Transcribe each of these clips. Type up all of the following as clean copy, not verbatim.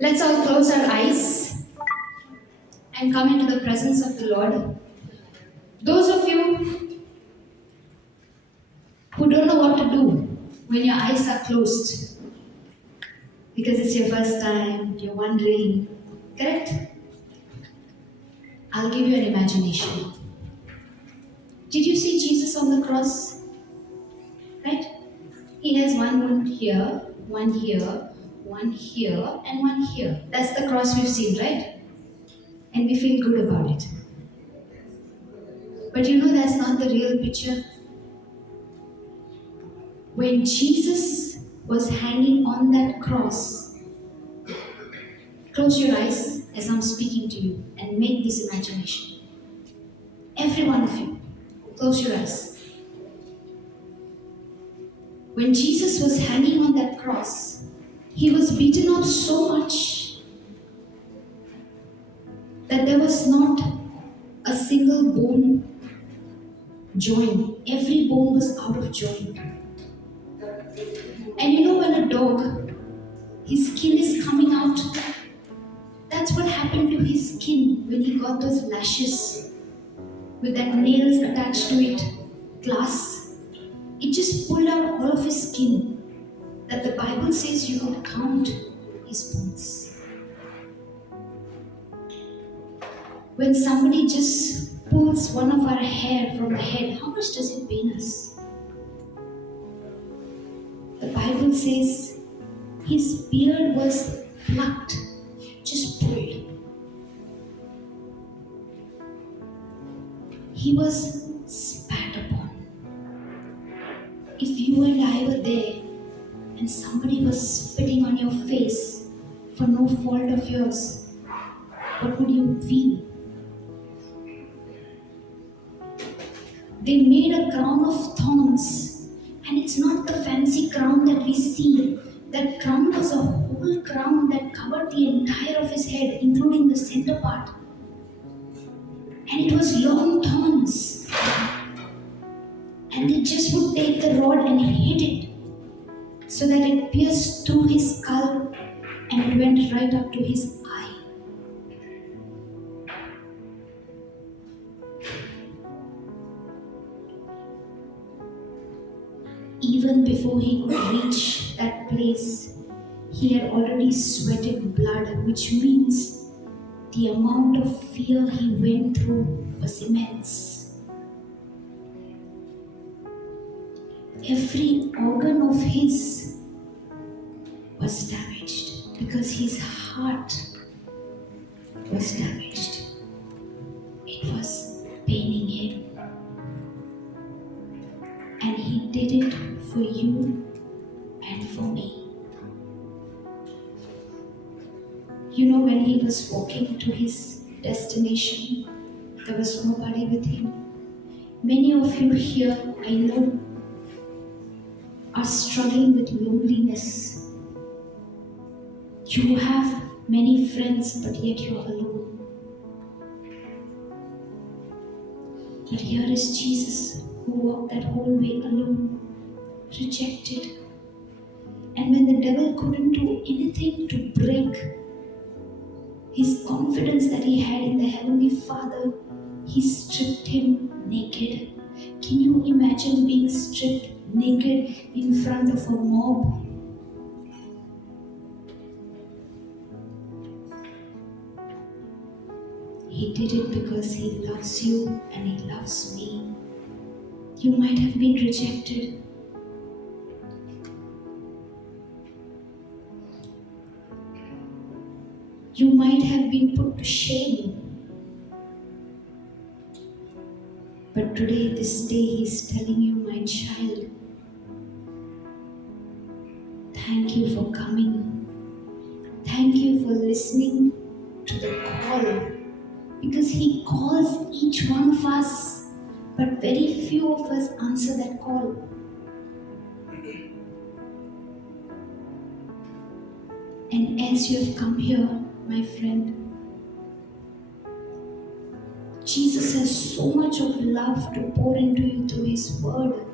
Let's all close our eyes and come into the presence of the Lord. Those of you who don't know what to do when your eyes are closed because it's your first time, you're wondering, correct? I'll give you an imagination. Did you see Jesus on the cross? Right? He has one wound here, one here, one here, and one here. That's the cross we've seen, right? And we feel good about it. But you know that's not the real picture. When Jesus was hanging on that cross, close your eyes as I'm speaking to you and make this imagination. Every one of you, close your eyes. When Jesus was hanging on that cross, he was beaten up so much that there was not a single bone joint. Every bone was out of joint. And you know when a dog, his skin is coming out, that's what happened to his skin when he got those lashes with that nails attached to it, glass. It just pulled out all of his skin that the Bible says you could count his bones. When somebody just pulls one of our hair from the head, how much does it pain us? The Bible says his beard was plucked, just pulled. He was spat upon. If you and I were there and somebody was spitting on your face for no fault of yours, what would you feel? They made a crown of thorns, and it's not the fancy crown that we see. That crown was a whole crown that covered the entire of his head, including the center part. And it was long thorns. And they just would take the rod and hit it so that it pierced through his skull and it went right up to his eye. Even before he could reach that place, he had already sweated blood, which means the amount of fear he went through was immense. Every organ of his was damaged because his heart was damaged. It was paining him. And he did it for you and for me. You know, when he was walking to his destination, there was nobody with him. Many of you here, I know, are struggling with loneliness. You have many friends, but yet you are alone. But here is Jesus, who walked that whole way alone, rejected. And when the devil couldn't do anything to break his confidence that he had in the Heavenly Father, he stripped him naked. Can you imagine being stripped naked in front of a mob? He did it because he loves you and he loves me. You might have been rejected. You might have been put to shame. But today, this day, he's telling you, my child, thank you for coming. Thank you for listening to the call. Because he calls each one of us, but very few of us answer that call. And as you have come here, my friend, Jesus has so much of love to pour into you through his word.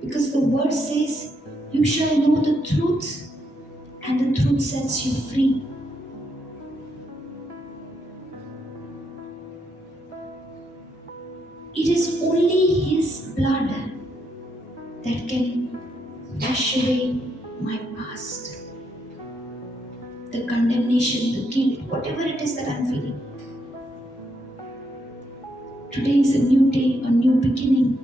Because the word says, you shall know the truth, and the truth sets you free. blood that can wash away my past, the condemnation, the guilt, whatever it is that I'm feeling. Today is a new day, a new beginning.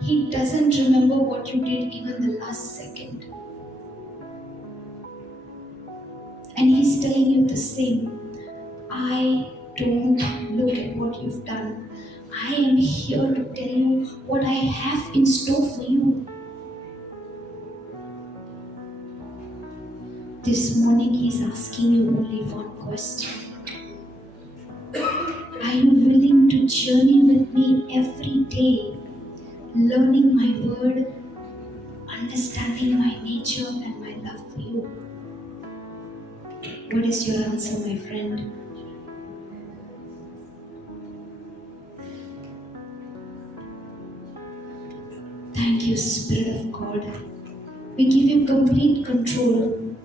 He doesn't remember what you did even the last second. And He's telling you the same. I don't look at what you've done. I am here to tell you what I have in store for you. This morning He's asking you only one question. Are you willing to journey with me every day, learning my word, understanding my nature and my love for you? What is your answer, my friend? Thank you, Spirit of God. We give you complete control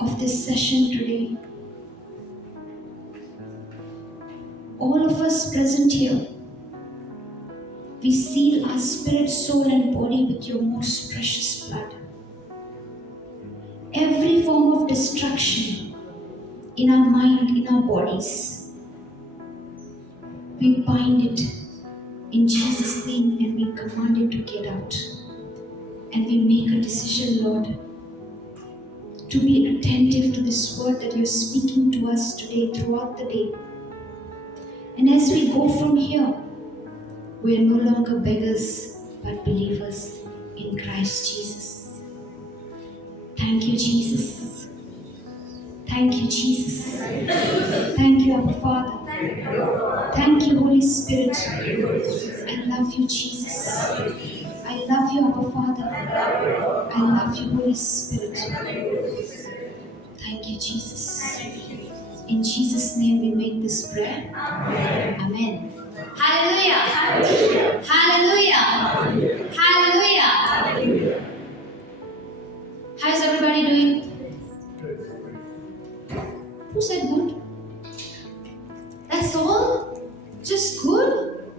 of this session today. All of us present here, we seal our spirit, soul, and body with your most precious blood. Every form of destruction in our mind, in our bodies, we bind it in Jesus' name and we command it to get out. And we make a decision, Lord, to be attentive to this word that you're speaking to us today, throughout the day. And as we go from here, we are no longer beggars, but believers in Christ Jesus. Thank you, Jesus. Thank you, Jesus. Thank you, Abba Father. Thank you, Holy Spirit. I love you, Jesus. I love you, Abba Father. I love you, Holy Spirit. Thank you, Jesus. In Jesus' name we make this prayer. Amen. Hallelujah. Hallelujah. Hallelujah. How is everybody doing? Who said good? That's all? Just good?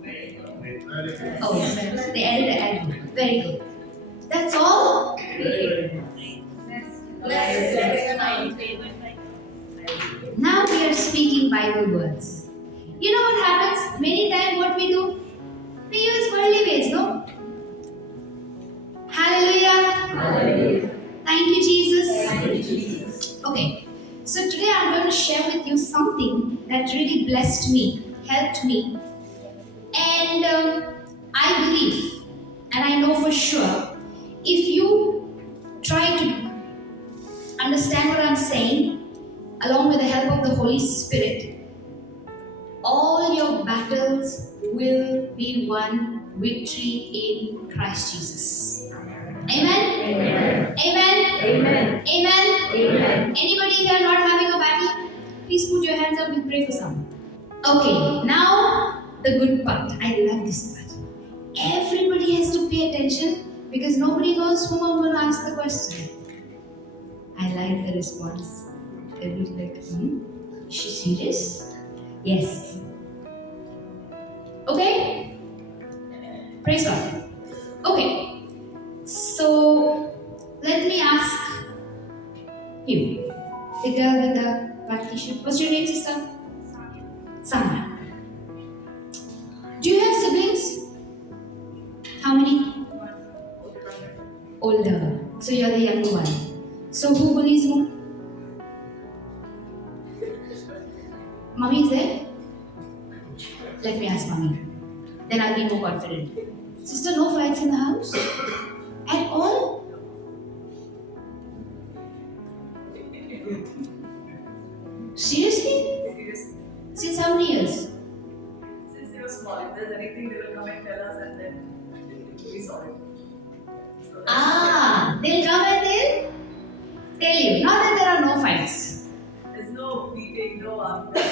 Oh, they added good. Very good. That's all? Now we are speaking Bible words. You know what happens? Many times what we do? We use worldly ways, no? Hallelujah. Hallelujah. Thank you, Jesus. Thank you, Jesus. Okay. So today I'm going to share with you something that really blessed me, helped me. And I believe, and I know for sure, if you try to understand what I'm saying, along with the help of the Holy Spirit, all your battles will be won victory in Christ Jesus. Amen? Amen. Amen. Amen. Amen. Amen. Anybody here not having a battle? Please put your hands up, we'll pray for some. Okay, now the good part. I love this part. Everybody has to pay attention because nobody knows whom I'm going to ask the question. I like the response. Everybody's like, is she serious? Yes. Okay? Praise God. Okay. So, let me ask you. The girl with the black t-shirt. What's your name, sister? Sandra. Do you have siblings? How many? Older. So you're the younger one. So who bullies whom? Mommy is there? Let me ask Mommy. Then I'll be more confident. Sister, no fights in the house? At all? Seriously? Since how many years? Since they were small, if there's anything, they will come and tell us and then we solve it. So They'll come and they'll tell you. Not that there are no fights. there's no beating, no they'll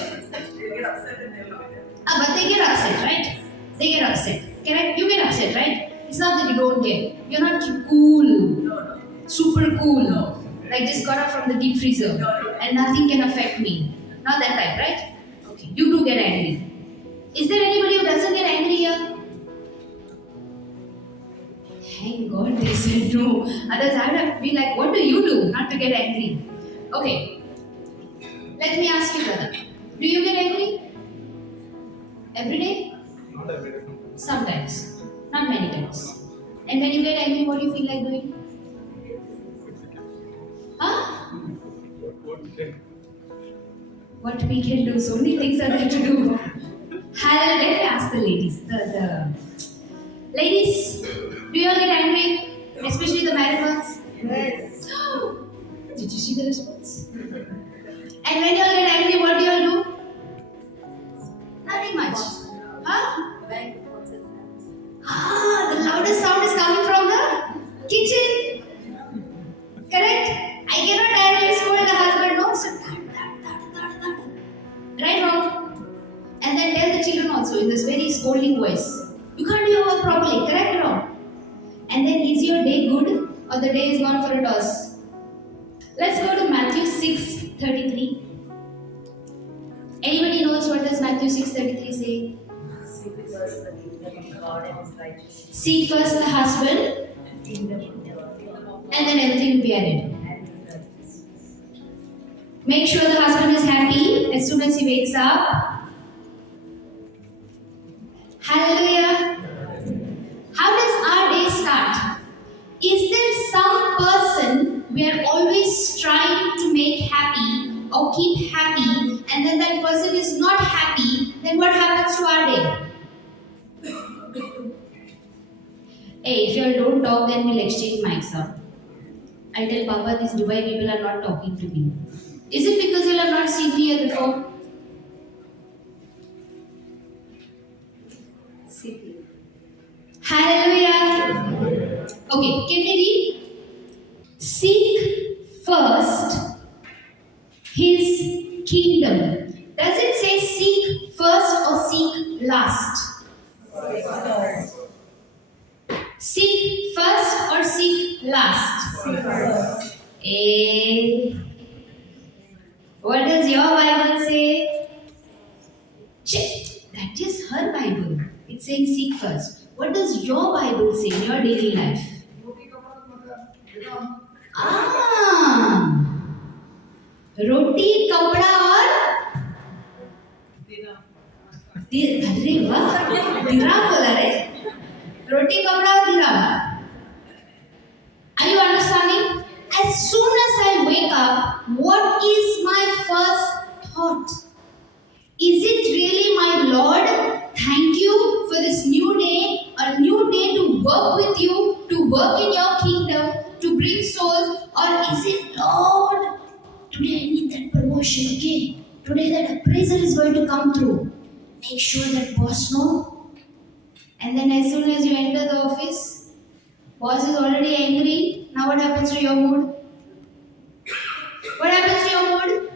get upset and they'll come and tell us. But they get upset, right? They get upset. Correct? You get upset, right? It's not that you don't get. You're not cool. No. Super cool. No. Like just got up from the deep freezer. No. And nothing can affect me. Not that type, right? Okay. You do get angry. Is there anybody who doesn't get angry here? Thank God they said no. Others I would have been like, what do you do not to get angry? Okay, let me ask you, brother. Do you get angry? Every day? Not every day. Sometimes. Not many times. And when you get angry, what do you feel like doing? Huh? What we can. What we can do? So many things are there to do. Let me ask the ladies. The ladies, do you all get angry? Especially the married ones? Yes. Did you see the response? And when you all get angry, what do you all do? Nothing much. Huh? The loudest sound is coming from the kitchen. Correct? I cannot directly scold the husband, no? So that. Right, wrong? And then tell the children also in this very scolding voice. You can't do your work properly, correct, wrong? And then is your day good or the day is gone for a toss? Let's go to Matthew 6:33. Anybody knows what does Matthew 6:33 say? Seek first the kingdom of God and His righteousness. Seek first the husband Kingdom of God and then everything will be added. and His righteousness. Make sure the husband is happy as soon as he wakes up. Hallelujah. How does our day start? Is there some person we are always trying to make happy or keep happy, and then that person is not happy? Then what happens to our day? Hey, if you all don't talk, then we'll exchange mics up. I tell Papa, these Dubai people are not talking to me. Is it because you have not seen me here before? Hallelujah. Okay, can we read? Seek first His kingdom. Does it say seek first or seek last? Seek first or seek last? Eh? What does your Bible say? Check. That is her Bible. It's saying seek first. What does your Bible say in your daily life? रोटी कपड़ा और अरे वाह dirham बोला रे रोटी कपड़ा और dirham. Are you understanding? As soon as I wake up, what is my first thought? Is it really, my Lord, thank you for this new day, a new day to work with you, to work in your kingdom, to bring souls? Or is it, Lord, today I need that promotion, okay? Today that appraisal is going to come through. Make sure that boss know. And then as soon as you enter the office, boss is already angry. Now what happens to your mood? What happens to your mood?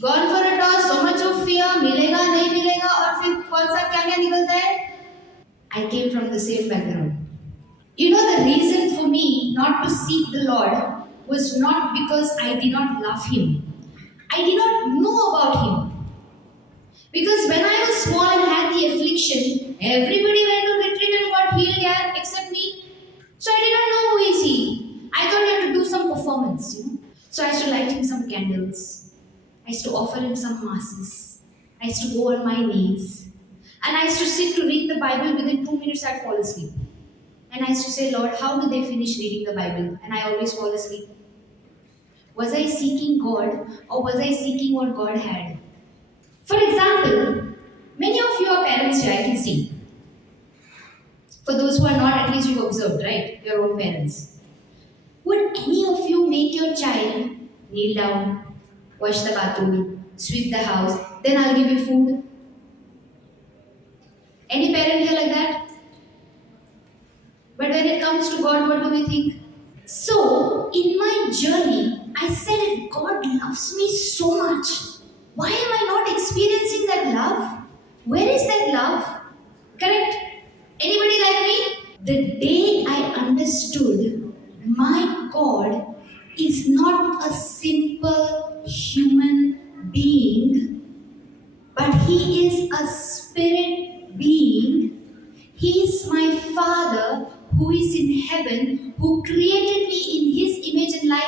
Gone for a toss, so much of fear, मिलेगा नहीं मिलेगा और फिर कौन सा क्या क्या निकलता है? I came from the same background. You know, the reason for me not to seek the Lord was not because I did not love Him. I did not know about Him. Because when I was small and had the affliction, everybody went to retreat and got healed here except me. So I did not know who is He. I thought I had to do some performance, you know. So I used to light Him some candles. I used to offer Him some masses. I used to go on my knees. And I used to sit to read the Bible. Within 2 minutes I'd fall asleep. And I used to say, Lord, how do they finish reading the Bible? And I always fall asleep. Was I seeking God or was I seeking what God had? For example, many of you are parents here, I can see. For those who are not, at least you've observed, right? Your own parents. Would any of you make your child kneel down, wash the bathroom, sweep the house, then I'll give you food? Any parent here like that? But when it comes to God, what do we think? So, in my journey, I said, if God loves me so much, why am I not experiencing that love? Where is that love? Correct? Anybody like me? The day I understood my God is not a simple human being, but He is a spirit being. He is my Father.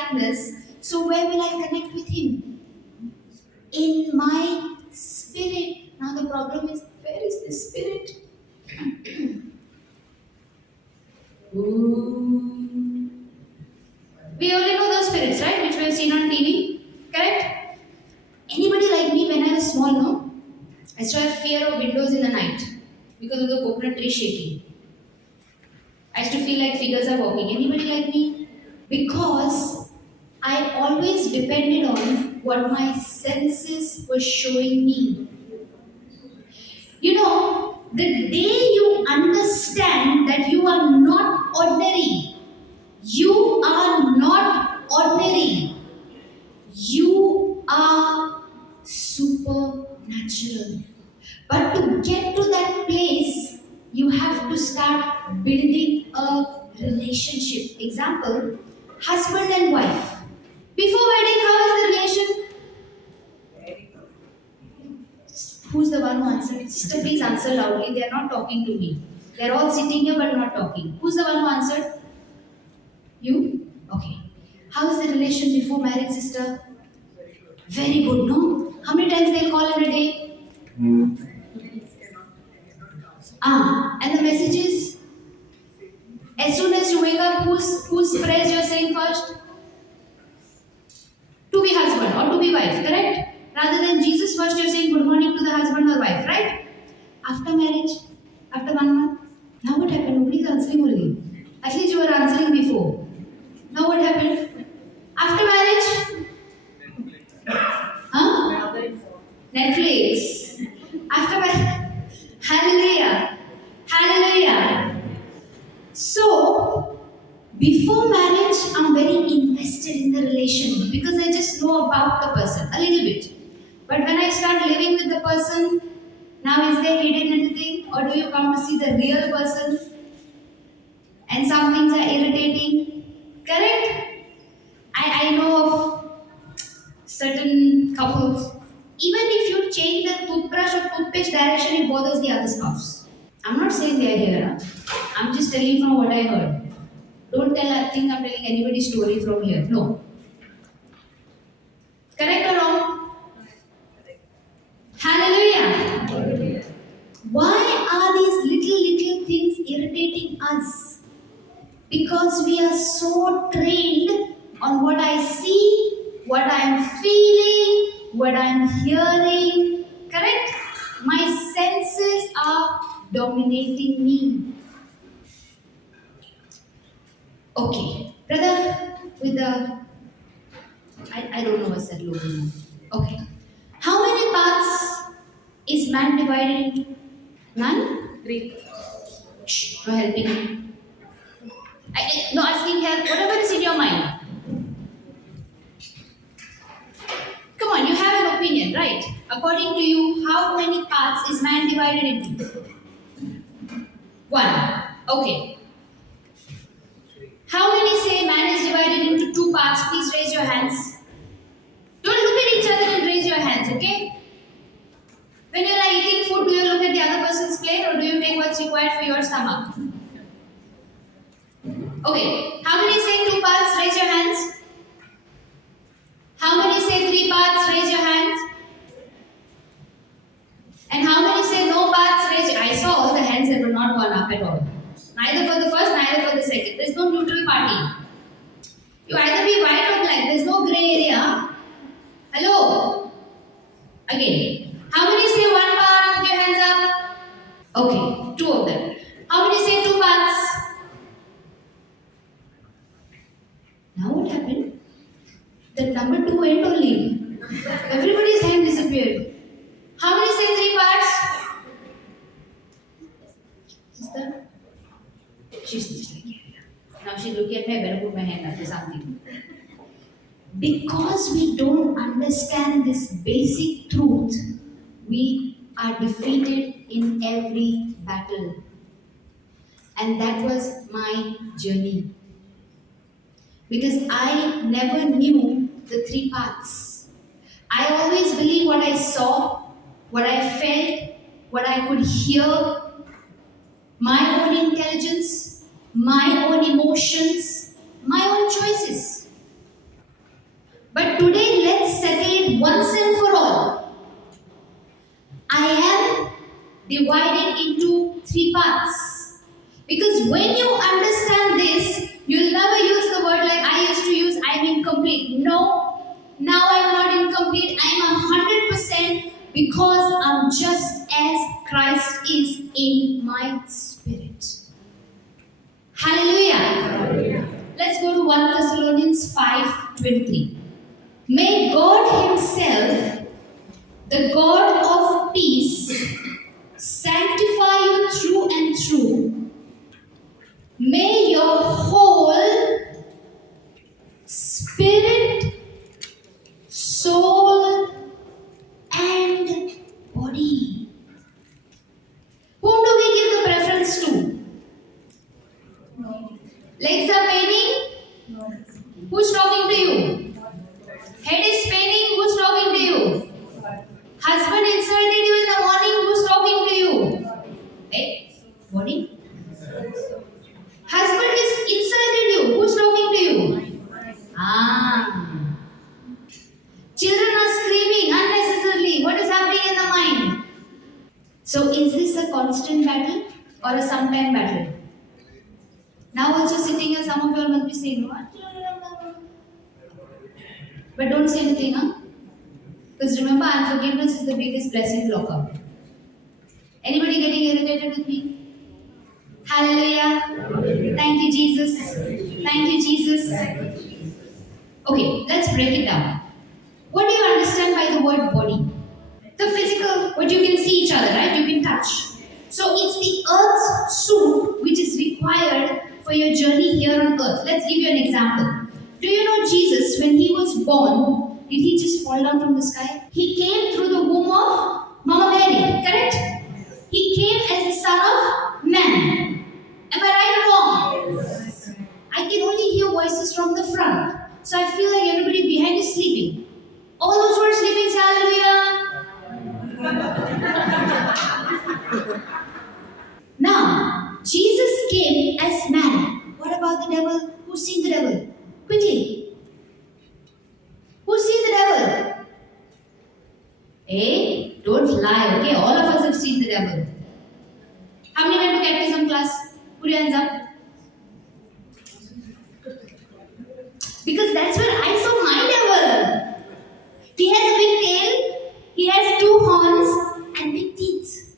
kindness, so where will I connect with Him? In my spirit. Now the problem is, where is the spirit? Ooh. We only know those spirits, right? Which we have seen on TV. Correct? Anybody like me when I was small, no? I used to have fear of windows in the night because of the coconut tree shaking. I used to feel like figures are walking. Anybody like me? Because I always depended on what my senses were showing me. You know, the day you understand that you are not ordinary, you are not ordinary, you are supernatural. But to get to that place, you have to start building a relationship. Example, husband and wife. Before wedding, how is the relation? Who's the one who answered? Sister, please answer loudly. They are not talking to me. They are all sitting here but not talking. Who's the one who answered? You? Okay. How is the relation before marriage, sister? Very good, no? How many times they'll call in a day? And the message is, as soon as you wake up, whose prayers you're saying first? To be husband or to be wife, correct? Rather than Jesus first, you're saying good morning to the husband or wife, right? After marriage, after 1 month, now what happened? Nobody's answering only. At least you were answering before. Now what happened? After marriage? Huh? Netflix. After marriage? Hallelujah. Hallelujah. So, before marriage, I'm very invested in the relation because I just know about the person a little bit. But when I start living with the person, now is there hidden anything? Or do you come to see the real person? And some things are irritating. Correct? I know of certain couples. Even if you change the toothbrush or toothpaste direction, it bothers the other spouse. I'm not saying they are here. Huh? I'm just telling you from what I heard. Don't think I'm telling anybody's story from here. No. Correct or wrong? Hallelujah. Why are these little things irritating us? Because we are so trained on what I see, what I'm feeling, what I'm hearing. Correct? My senses are dominating me. Okay. Brother, with the I don't know what's that logo now. Okay. How many parts is man divided into? None? 3. Shh, you're helping me. No asking help, whatever is in your mind. Come on, you have an opinion, right? According to you, how many parts is man divided into? 1. Okay. How many say man is divided into 2 parts? Please raise your hands. Don't look at each other and raise your hands, okay? When you're like eating food, do you look at the other person's plate or do you take what's required for your stomach? Okay. How many say 2 parts? Raise your hands. How many say 3 parts? Raise your hands. And how many say no parts? Raise your hands. I saw all the hands that were not gone up at all. Neither for the first, neither for the second. There's no neutral party. You either be white or black. There's no grey area. Hello? Again. How many say 1 part? Put your hands up. Okay, 2 of them. How many say 2 parts? Now what happened? That number 2 went only. Everybody's hand disappeared. How many say 3 parts? Sister? She's just like, yeah. Now she's looking at me, I better put my hand up to something. Because we don't understand this basic truth, we are defeated in every battle. And that was my journey. Because I never knew the 3 parts. I always believed what I saw, what I felt, what I could hear, my own intelligence, my own emotions, my own choices. divided into three parts. Because when you understand this, you'll never use the word like I used to use, I'm incomplete. No, now I'm not incomplete, I'm 100% because I'm just as Christ is in my spirit. Hallelujah. Let's go to 1 Thessalonians 5:23. May God Himself, the God of peace, sanctify you through and through. May your whole spirit, soul, and body. Whom do we give the preference to? Legs are paining? Who's talking to you? Head is paining? Who's talking to you? Husband insulted you in the morning? Who's talking to you? Hey, body? Husband is insulted you. Who's talking to you? Children are screaming unnecessarily. What is happening in the mind? So is this a constant battle or a sometime battle? Now also sitting here, some of you all must be saying, what? But don't say anything, huh? Because remember, unforgiveness is the biggest blessing blocker. Anybody getting irritated with me? Hallelujah. Thank you, Jesus. Thank you, Jesus. Okay, let's break it down. What do you understand by the word body? The physical, what you can see each other, right? You can touch. So it's the earth's suit which is required for your journey here on earth. Let's give you an example. Do you know Jesus, when he was born, did he just fall down from the sky? He came through the womb of Mama Mary, correct? He came as the son of man. Am I right or wrong? Yes. I can only hear voices from the front. So I feel like everybody behind is sleeping. All those who are sleeping, say hallelujah. Now, Jesus came as man. What about the devil? Who's seen the devil? Quickly. Who's seen the devil? Hey, don't lie, okay? All of us have seen the devil. How many went to catechism class? Put your hands up. Because that's where I saw my devil. He has a big tail, he has 2 horns and big teeth.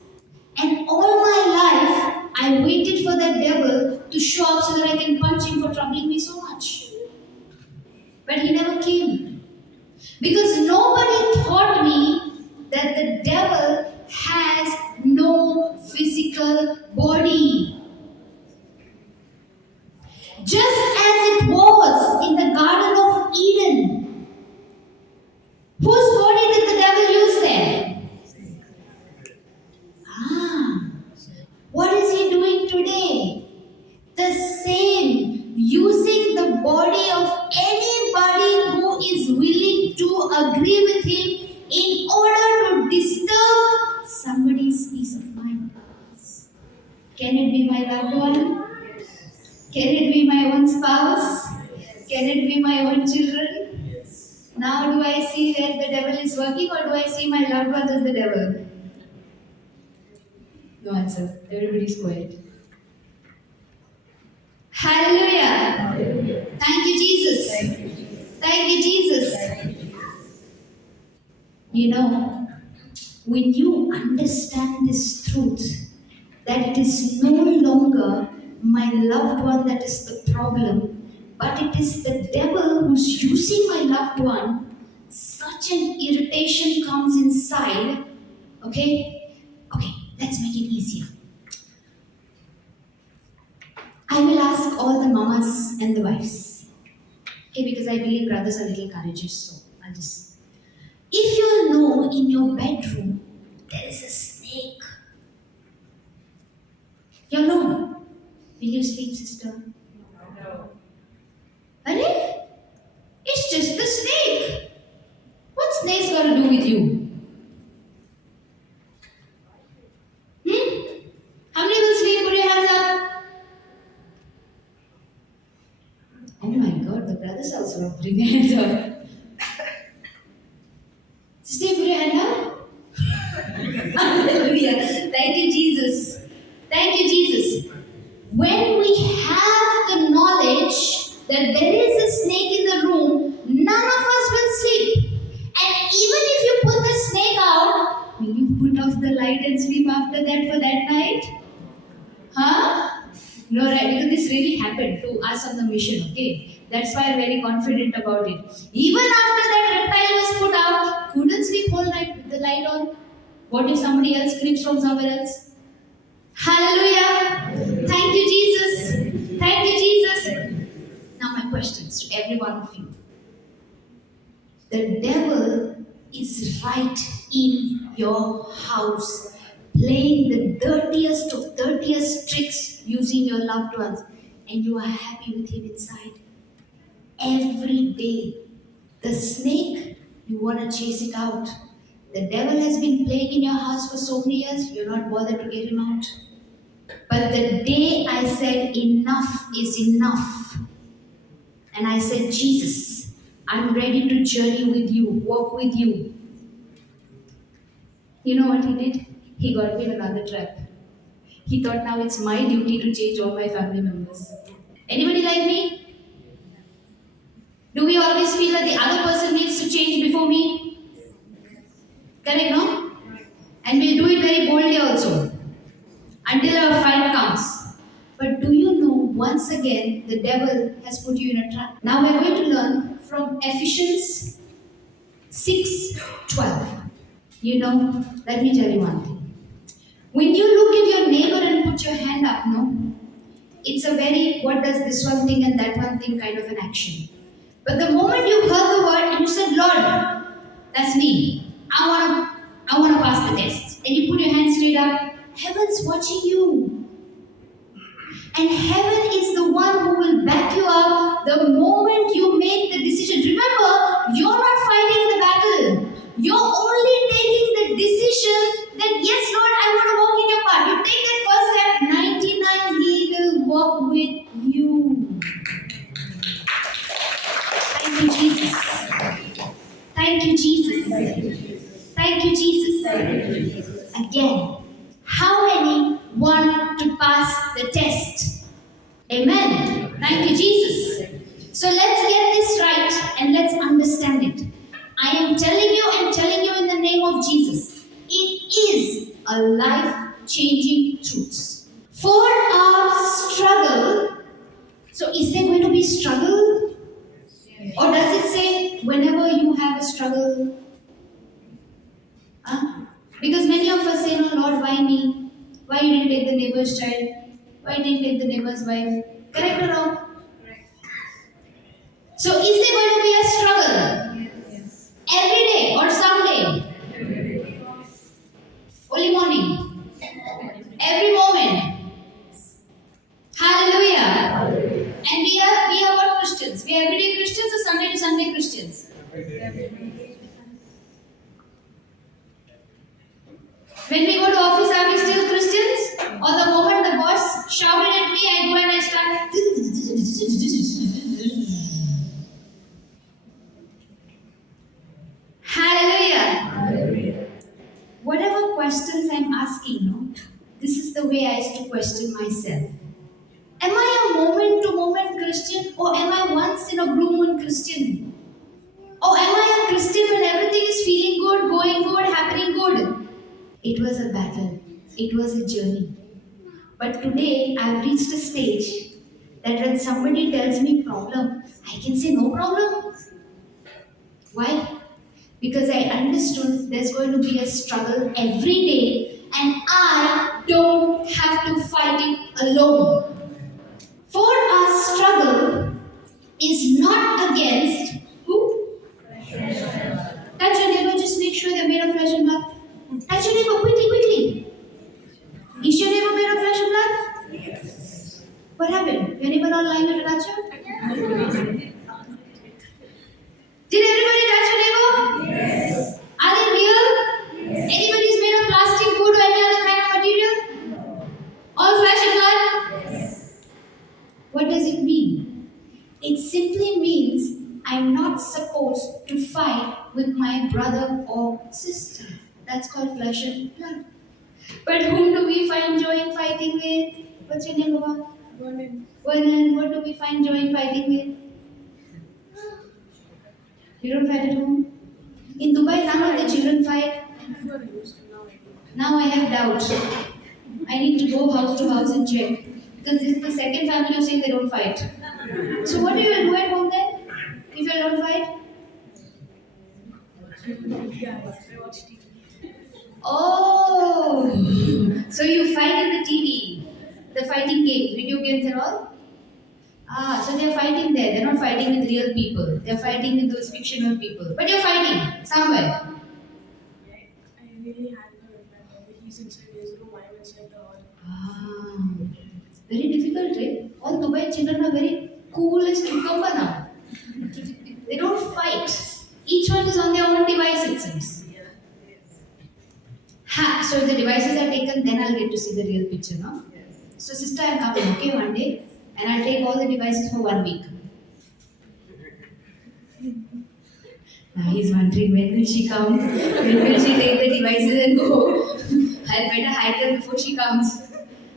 And all my life, I waited for that devil to show up so that I can punch him for troubling me so much. But he never came. Because nobody taught me that the devil has no physical body. Just as it was in the Garden of Eden. Whose body did the devil use there? What is he doing today? The same, using the body of anybody who is willing to agree with him in order to disturb somebody's peace of mind. Can it be my loved one? Can it be my own spouse? Can it be my own children? Now do I see where the devil is working, or do I see my loved ones as the devil? No answer. Everybody's quiet. Hallelujah. Thank you, Jesus. Thank you, Jesus. You know, when you understand this truth, that it is no longer my loved one that is the problem, but it is the devil who's using my loved one, such an irritation comes inside. Okay, let's make it easier. I will ask all the mamas and the wives. Okay, because I believe brothers are a little courageous, so I'll just. If you know in your bedroom there is a snake, you know. Will you sleep, sister? No. Arey? It's just the snake. What snake's got to do with you? How many will sleep? Put your hands up. Oh my God, the brothers also are putting their hands up. Sister, put your hand up. Hallelujah. Thank you, us on the mission, okay? That's why I'm very confident about it. Even after that reptile was put out, couldn't sleep whole night with the light on. What if somebody else creeps from somewhere else? Hallelujah! Thank you, Jesus. Thank you, Jesus. Now my questions to every one of you. The devil is right in your house, playing the dirtiest of dirtiest tricks using your loved ones, and you are happy with him inside. Every day. The snake, you want to chase it out. The devil has been playing in your house for so many years, you're not bothered to get him out. But the day I said enough is enough, and I said, Jesus, I'm ready to journey with you, walk with you. You know what he did? He got me in another trap. He thought now it's my duty to change all my family members. Anybody like me? Do we always feel that the other person needs to change before me? Correct, no? And we'll do it very boldly also, until our fight comes. But do you know, once again, the devil has put you in a trap. Now we're going to learn from Ephesians 6:12. You know, let me tell you one thing. When you look at your neighbor and put your hand up, no, it's a very, what does this one thing and that one thing kind of an action. But the moment you heard the word and you said, Lord, that's me. I wanna pass the test. And you put your hand straight up, heaven's watching you. And heaven is the one who will back you up the moment you make the decision. Remember, you're not fighting the battle. You're only taking the decision that, yes, Lord, I want to walk in your path. You take that first step, 99, He will walk with you. Thank you, Jesus. Thank you, Jesus. Thank you, Jesus. Again, how many want to pass the test? Amen. Thank you, Jesus. So let's get this right and let's understand it. I am telling you in the name of Jesus, it is a life-changing truth. For our struggle, so is there going to be struggle? Or does it say whenever you have a struggle? Because many of us say, no, Lord, why me? Why you didn't take the neighbor's child? Why you didn't take the neighbor's wife? Correct or wrong? So is there going to be a struggle? Yes. Every day or someday? Only morning? Every moment? Hallelujah! And we are what Christians? We are everyday Christians or Sunday to Sunday Christians? When we go to office, are we still Christians? Or the moment the boss shouted at me, I go and I start. Hallelujah. Whatever questions I'm asking, no, this is the way I used to question myself. Am I a moment to moment Christian, or am I once in a blue moon Christian? Or am I a Christian when everything is feeling good, going good, happening good? It was a battle. It was a journey. But today I've reached a stage that when somebody tells me problem, I can say no problem. Why? Because I understood there's going to be a struggle every day and I don't have to fight it alone. For our struggle is not against who? Touch your neighbor, just make sure they're made of flesh and blood. Touch your neighbor, quickly. Is your neighbor made of flesh and blood? Yes. What happened? Your neighbor not allowing you to touch her? Did everybody touch your neighbor? Yes. Are they real? Yes. Anybody's made of plastic, wood, or any other kind of material? No. All flesh and blood? Yes. What does it mean? It simply means I'm not supposed to fight with my brother or sister. That's called flesh and blood. But whom do we find joy in fighting with? What's your name, Baba? Vernon. What do we find joy in fighting with? You don't fight at home? In Dubai, none of the children fight. Now I have doubt. I need to go house to house and check. Because this is the second family who saying they don't fight. So what do you do at home then? If you don't fight? Yeah, I watch TV. Oh, so you fight in the TV, the fighting games, video games and all? Ah, so they're fighting there. They're not fighting with real people. They're fighting with those fictional people. But you're fighting somewhere. Yeah, I really had to remember. He's inside his room, I'm inside the hall. Ah, it's very difficult, right? All Dubai children are very cool as cucumber now. They don't fight. Each one is on their own device, it seems. Yeah, yes. Ha, so if the devices are taken, then I'll get to see the real picture, no? Yes. So sister, I'm coming, okay, one day, and I'll take all the devices for 1 week. Now he's wondering when will she come? When will she take the devices and go? I'll better hide her before she comes.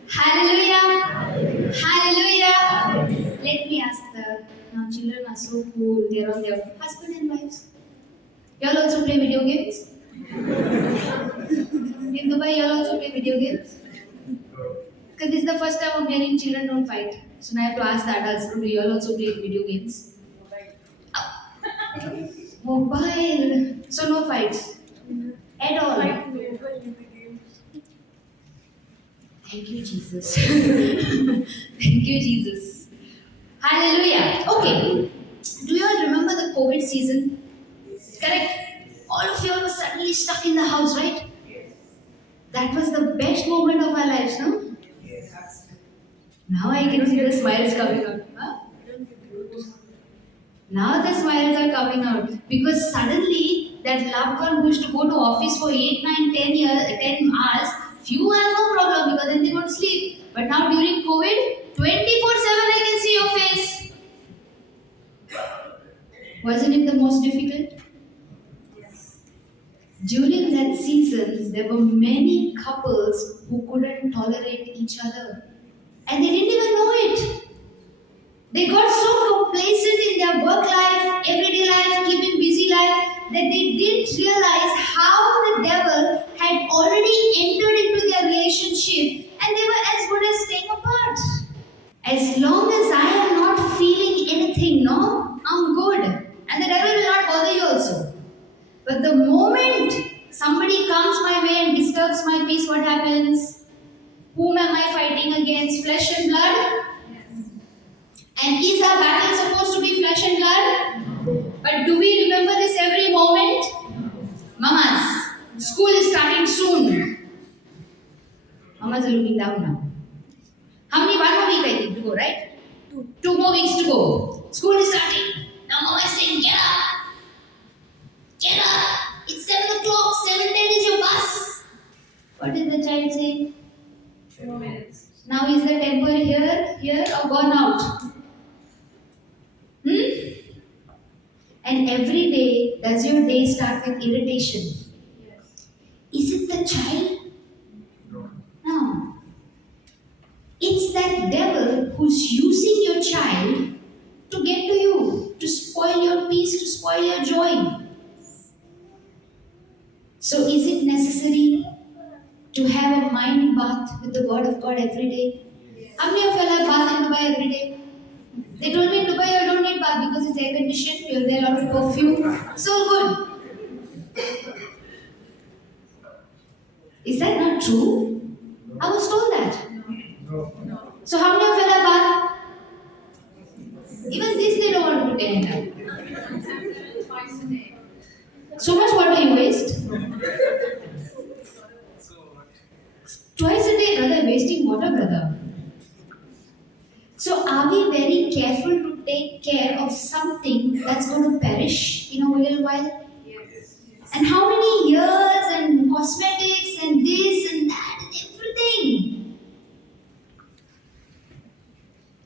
Hallelujah! Hallelujah! Let me ask the now children are so cool, they're on their husband and wives. Y'all also play video games? In Dubai, y'all also play video games? Because this is the first time I'm hearing children don't fight. So now I have to ask the adults, do you all also play video games? Mobile. So no fights. At all. Fight over in the game. Thank you, Jesus. Thank you, Jesus. Hallelujah. Okay. Do you all remember the COVID season? Correct? All of you all were suddenly stuck in the house, right? That was the best moment of our lives, no? Now I can see the smiles coming out. Huh? Now the smiles are coming out because suddenly that loved one who used to go to office for 8, 9, 10 years, 10 hours, few have no problem because then they go to sleep. But now during COVID, 24/7 I can see your face. Wasn't it the most difficult? During that season, there were many couples who couldn't tolerate each other. And they didn't even know it. They got so complacent in their work life, everyday life, keeping busy life, that they didn't realize how the devil had already entered into their relationship and they were as good as staying apart. As long as I am not feeling anything, no, I'm good. And the devil will not bother you also. But the moment somebody comes my way and disturbs my peace, what happens? Whom am I fighting against? Flesh and blood? And is our battle supposed to be flesh and blood? But do we remember this every moment? Mamas, school is starting soon. Mamas are looking down now. How many? 1 more week I think to go, right? 2 more weeks to go. School is starting. Now mama is saying, get up. Get up. It's 7 o'clock. 7:10 is your bus. What is the child saying? 2 minutes. Now is the temper here or gone out? And every day, does your day start with irritation? Yes. Is it the child? No. It's that devil who's using your child to get to you, to spoil your peace, to spoil your joy. So is it necessary to have a mind bath with the God of God every day? How many of you have bath in Dubai every day? They told me in Dubai you don't need bath because it's air conditioned, you're there, a lot of perfume. It's all good. Is that not true? I was told that. So how many of you have bath? Even this they don't want to pretend now. Twice a day. So much water you waste. Twice a day, brother, wasting water, brother. So are we very careful to take care of something that's going to perish in a little while? Yes. And how many years and cosmetics and this and that and everything?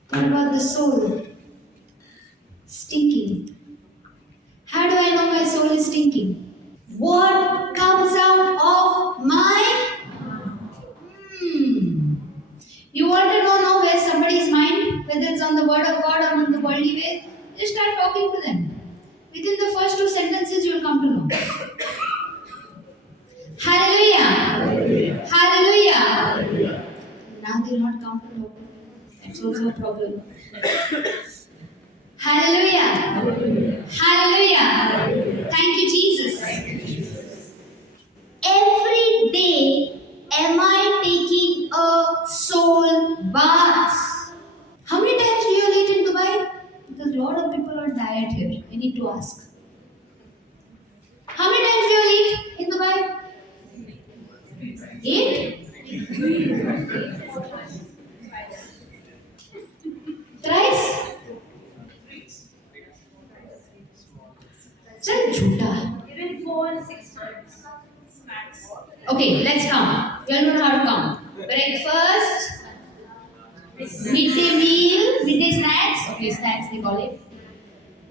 What about the soul? Stinking. How do I know my soul is stinking? What comes out of my You want to know where somebody's mind, whether it's on the word of God or on the worldly way? Just start talking to them. Within the first 2 sentences, you will come to know. Hallelujah! Hallelujah! Now they will not come to know. That's also a problem. Hallelujah. Hallelujah. Thank you, Jesus. Every day, am I taking a soul bath? How many times do you eat in Dubai? Because a lot of people are diet here. I need to ask. How many times do you eat in Dubai? 8? Thrice? Chal jhoota. Even 4 6 times. Snacks. Okay, let's count. You all know how to count. Breakfast, midday meal, midday snacks. Okay, snacks they call it.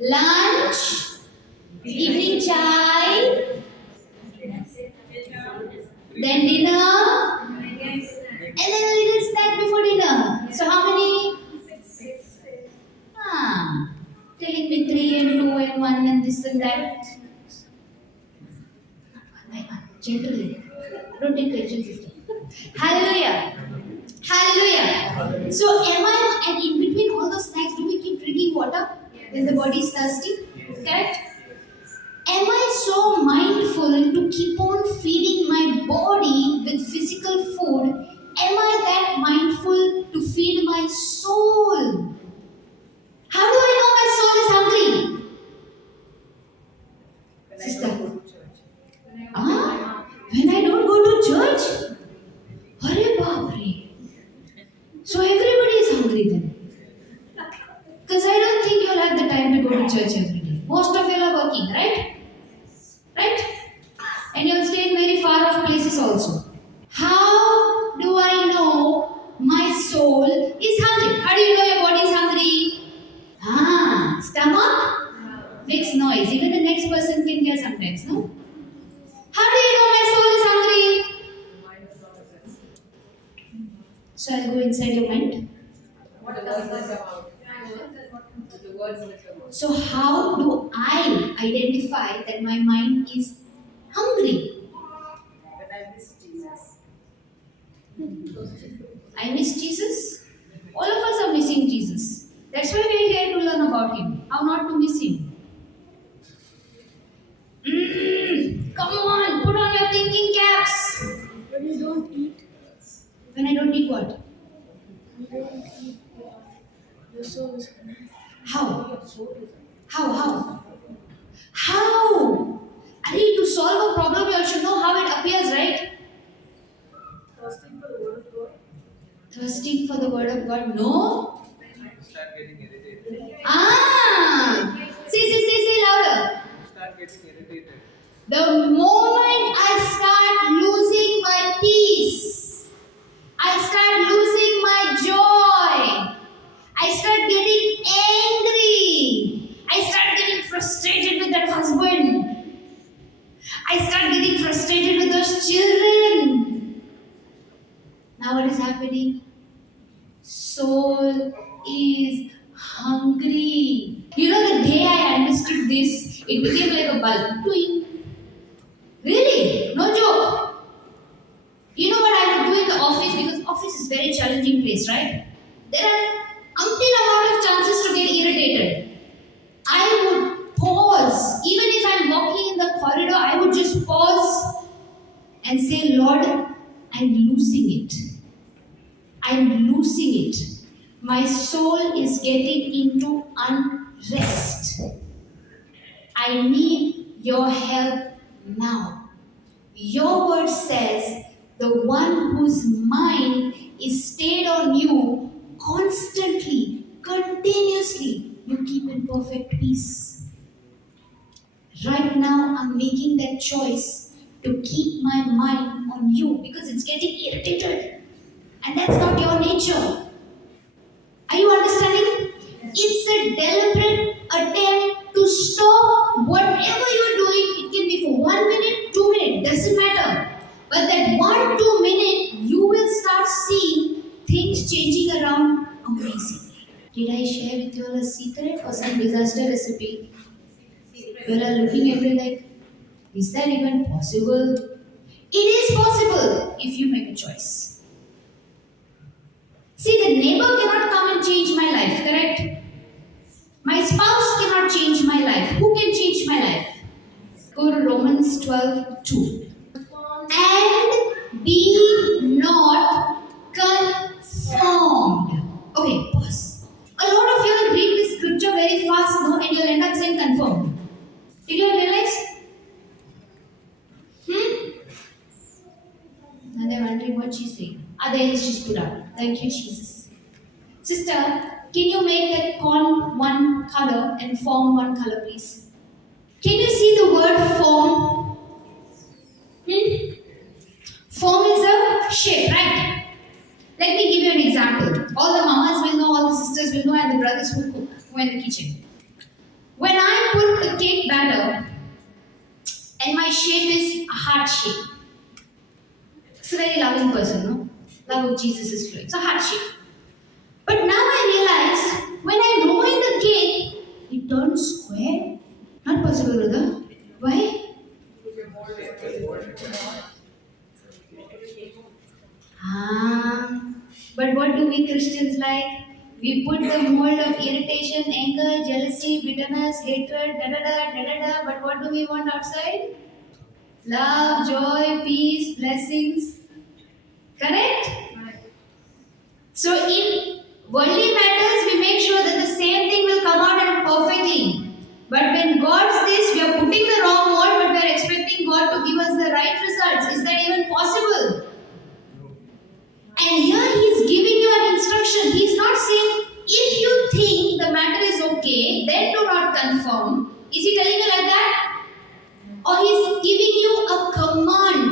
Lunch, evening chai, then dinner, and then a little snack before dinner. So how many? Telling me 3 and 2 and 1 and this and that. Gently. Don't take tension, sister. Hallelujah. Hallelujah. So am I, and in between all those snacks, do we keep drinking water when the body is thirsty? Correct? Am I so mindful to keep on feeding my body with physical food? Am I that mindful to feed my soul? How do I know my soul is hungry? Sister. When I don't go to church? Hare Bapre. So everybody is hungry then. Because I don't think you'll have the time to go to church every day. Most of you are working, right? Right? And you'll stay in very far off places also. How do I know my soul is hungry? How do you know your body is hungry? Stomach makes noise. Even the next person can hear sometimes, no? How do you know my soul is hungry? So I'll go inside your mind. What does that about? The words that come out. So how do I identify that my mind is hungry? When I miss Jesus. I miss Jesus. All of us are missing Jesus. That's why we are here to learn about Him. How not to miss Him. Come on, put on your thinking caps. When you don't eat, When I don't eat what? your soul is hungry. How? How? I need to solve a problem, you all should know how it appears, right? Thirsting for the word of God. Thirsting for the word of God? No. Start getting irritated. See louder. Start getting irritated. The moment I start losing my peace, I start losing my joy, I start getting angry, I start getting frustrated with that husband, I start getting frustrated with those children. Now what is happening? Soul is hungry. You know, the day I understood this, it became like a bulb. Twing. Really? No joke. You know what I would do in the office? Because office is a very challenging place, right? There are umpteen amount of chances to get irritated. I would pause. Even if I'm walking in the corridor, I would just pause and say, Lord, I'm losing it. I'm losing it. My soul is getting into unrest. I need your help now. Your word says, the one whose mind is stayed on you constantly, continuously, you keep in perfect peace. Right now, I'm making that choice to keep my mind on you because it's getting irritated. And that's not your nature. Are you understanding? It's a deliberate attempt to stop whatever you're doing. It can be for 1 minute, 2 minutes, doesn't matter. But that 1-2 minute, you will start seeing things changing around amazingly. Did I share with you all a secret or some disaster recipe? You are looking at me like, is that even possible? It is possible if you make a choice. See, the neighbor cannot come and change my life, correct? My spouse cannot change my life. Who can change my life? Go to Romans 12:2. And be not conformed. Okay, pause. A lot of you will read this scripture very fast, no, and you'll end up saying conformed. Did you realize? Now they're wondering what she's saying. There is, she stood up. Thank you, Jesus. Sister, can you make that con one color and form one color, please? Can you see the word form? Form is a shape, right? Let me give you an example. All the mamas will know, all the sisters will know, and the brothers who cook, who are in the kitchen. When I put the cake batter, and my shape is a heart shape. It's a very loving person, no? Love of Jesus is flowing. It's a heart shape. But now I realize, when I roll the cake, it turns square. Not possible, brother. Why? But what do we Christians like? We put the mold of irritation, anger, jealousy, bitterness, hatred, da. But what do we want outside? Love, joy, peace, blessings. Correct? So in worldly matters, we make sure that the same thing will come out and perfectly. But when God says we are putting the wrong mold, but we are expecting God to give us the right results, is that even possible? And here He is giving you an instruction. He is not saying, if you think the matter is okay, then do not conform. Is He telling you like that? Or He is giving you a command.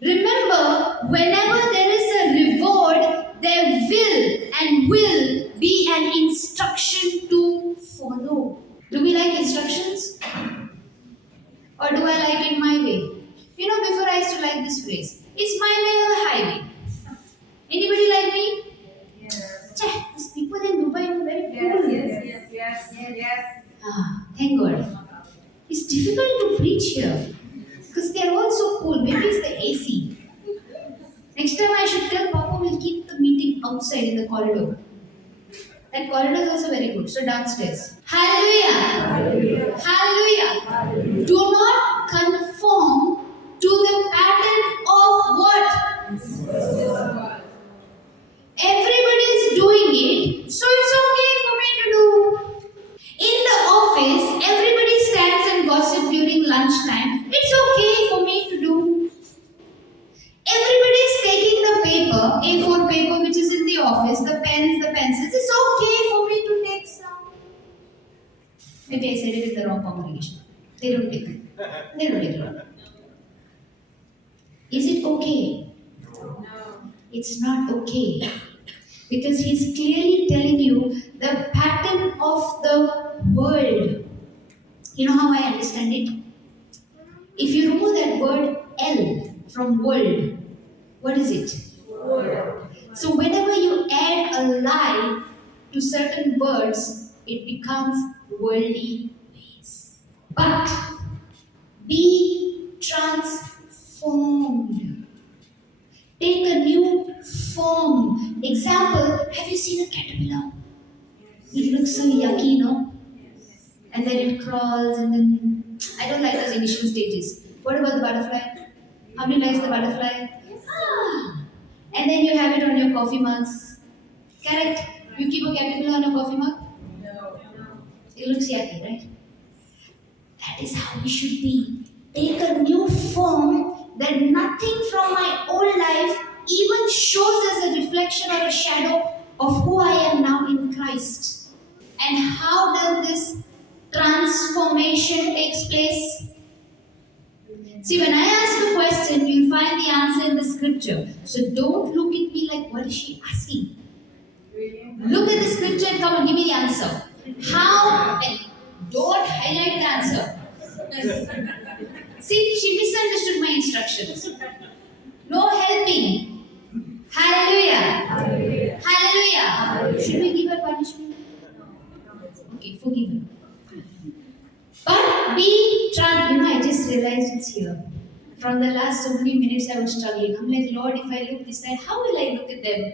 Remember, whenever there is a reward, there will be an instruction to follow. Do we like instructions? Or do I like it my way? You know, before I used to like this phrase. It's my way or the highway. Anybody like me? Yes. Cheh, these people in Dubai are very cool. Yes. Thank God. It's difficult to preach here. Because they are all so cool. Maybe it's the AC. Next time I should tell Papa will keep the meeting outside in the corridor. That corridor is also very good. So downstairs. Hallelujah. Hallelujah. Do not conform to the pattern of what? Everybody is doing it, so it's okay for me to do. In the office, everybody stands and gossip during lunchtime. It's okay for me to do. Everybody is taking the paper, A4 paper which is in the office, the pens, the pencils. It's okay for me to take some. Maybe I said it in the wrong congregation. They don't take it. They don't take it. Is it okay? No. It's not okay. Because He's clearly telling you the pattern of the world. You know how I understand it? If you remove that word L from world, what is it? So whenever you add a lie to certain words, it becomes worldly ways. But be transformed. Take a new form. Example, have you seen a caterpillar? It looks so yucky, no? And then it crawls and then... I don't like those initial stages. What about the butterfly? How many likes the butterfly? And then you have it on your coffee mugs. Correct? You keep a caterpillar on your coffee mug? No. It looks yucky, right? That is how we should be. Take a new form that nothing from my old life even shows as a reflection or a shadow of who I am now in Christ. And how does this transformation takes place? See, when I ask a question, you'll find the answer in the scripture. So don't look at me like, what is she asking? Look at the scripture and come and give me the answer. How? And don't highlight the answer. See, she misunderstood my instructions. No helping. Hallelujah. Hallelujah. Should we give her punishment? Okay, forgive her. But be trans. I just realized it's here. From the last so many minutes I was struggling. I'm like, Lord, if I look this side, how will I look at them?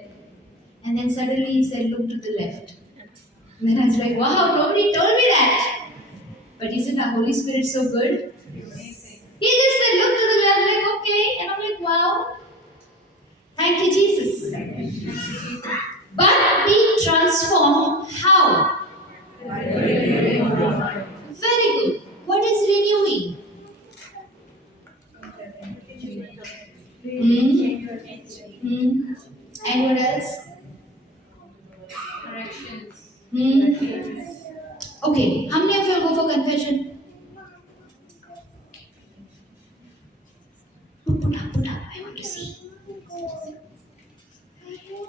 And then suddenly He said, look to the left. And then I was like, wow, nobody told me that. But isn't our Holy Spirit so good? He just said, look to the left, like, okay. And I'm like, wow. Thank you, Jesus. But be transformed how? Very good. What is renewing? Hmm. And what else? Hmm. Okay, how many of you will go for confession? Put up. I want to see.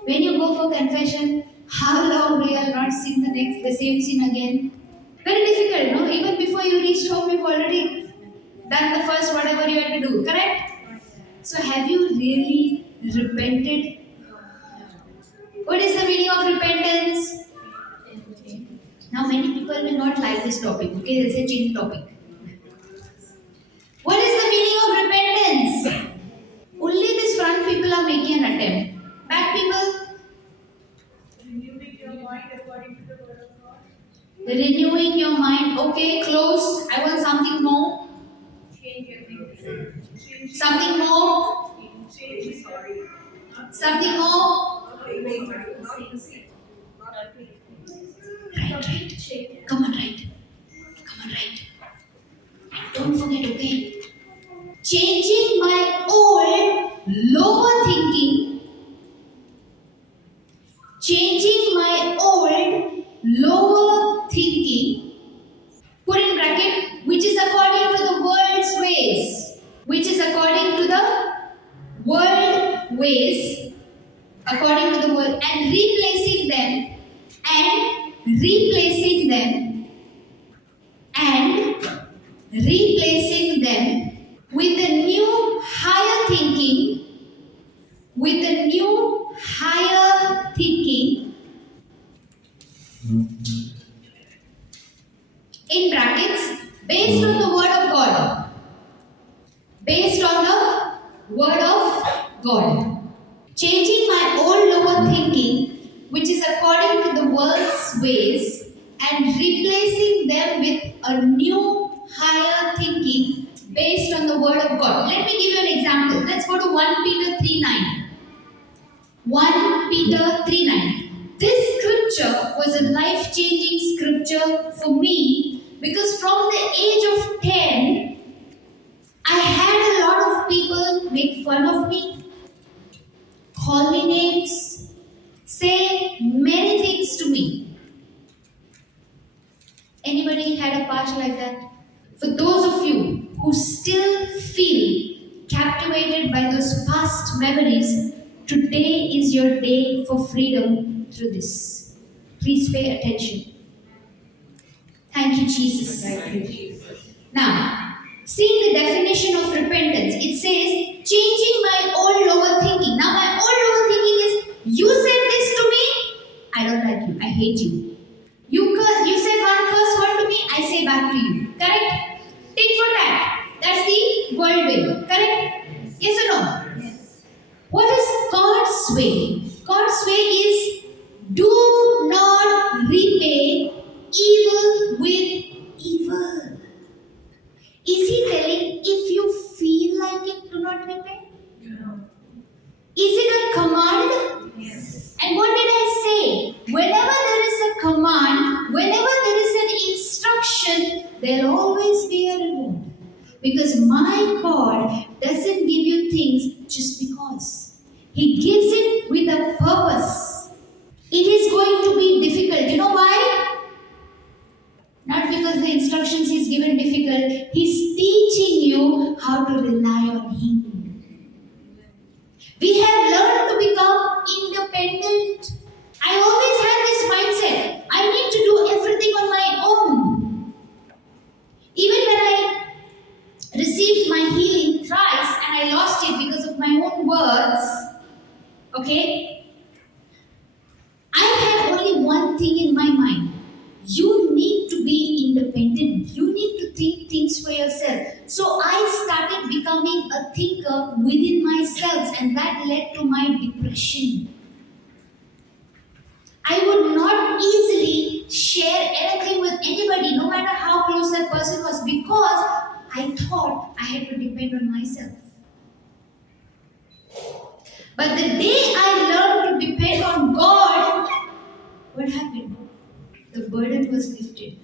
When you go for confession, how long do you not sin the same sin again? Very difficult, no? Even before you reach home, you've already done the first whatever you had to do, correct? So have you really repented? What is the meaning of repentance? Now many people will not like this topic, okay? They'll say change topic. What is the meaning of repentance? Only these front people are making an attempt. Back people, Renewing your mind according to the word of God. renewing your mind. Okay, close. I want something more. Change your thinking. Something more. Change. Sorry. Something more. Not the same. Right. Come on, right. Don't forget, okay? Changing my old lower thinking. Changing my old lower thinking. Put in bracket, which is according to the world's ways. Which is according to the world ways. According to the world. And replacing them. And replacing them. And replacing them with the new higher thinking, in brackets, based on the word of God. Based on the word of God. Changing my old lower thinking, which is according to the world's ways, and replacing them with a new higher thinking based on the word of God. Let me give you an example. Let's go to 1 Peter 3:9. 1 Peter 3:9. This scripture was a life-changing scripture for me because from the age of 10, I had a lot of people make fun of me, call me names, say many things to me. Anybody had a past like that? For those of you who still feel captivated by those past memories, today is your day for freedom through this. Please pay attention. Thank you, Jesus. Now, seeing the definition of repentance, it says, changing my old lower thinking. Now, my old lower thinking is, you said this to me, I don't like you, I hate you. You said one curse word to me, I say back to you. Correct? Tit for tat. That's the world way. Correct? Yes or no? Yes. What is God's way? God's way is, do not repay evil with evil. Is he telling if you feel like it, do not repay? No. Is it a command? Yes. And what did I say? Whenever there is a command, whenever there is an instruction, there will always be a reward. Because my God doesn't give you things just because. He gives it with a purpose. It is going to be difficult. You know why? Not because the instructions he's given difficult. He's teaching you how to rely on him. We have learned to become independent. I always had this mindset. I need to do everything on my own. Even when I received my healing thrice and I lost it because of my own words, okay, I had only one thing in my mind. You need to be independent. You need to think things for yourself. So I started becoming a thinker within myself, and that led to my depression. I I would not easily share anything with anybody, no matter how close that person was, because I thought I had to depend on myself. But the day I learned to depend on God, what happened? The burden was lifted,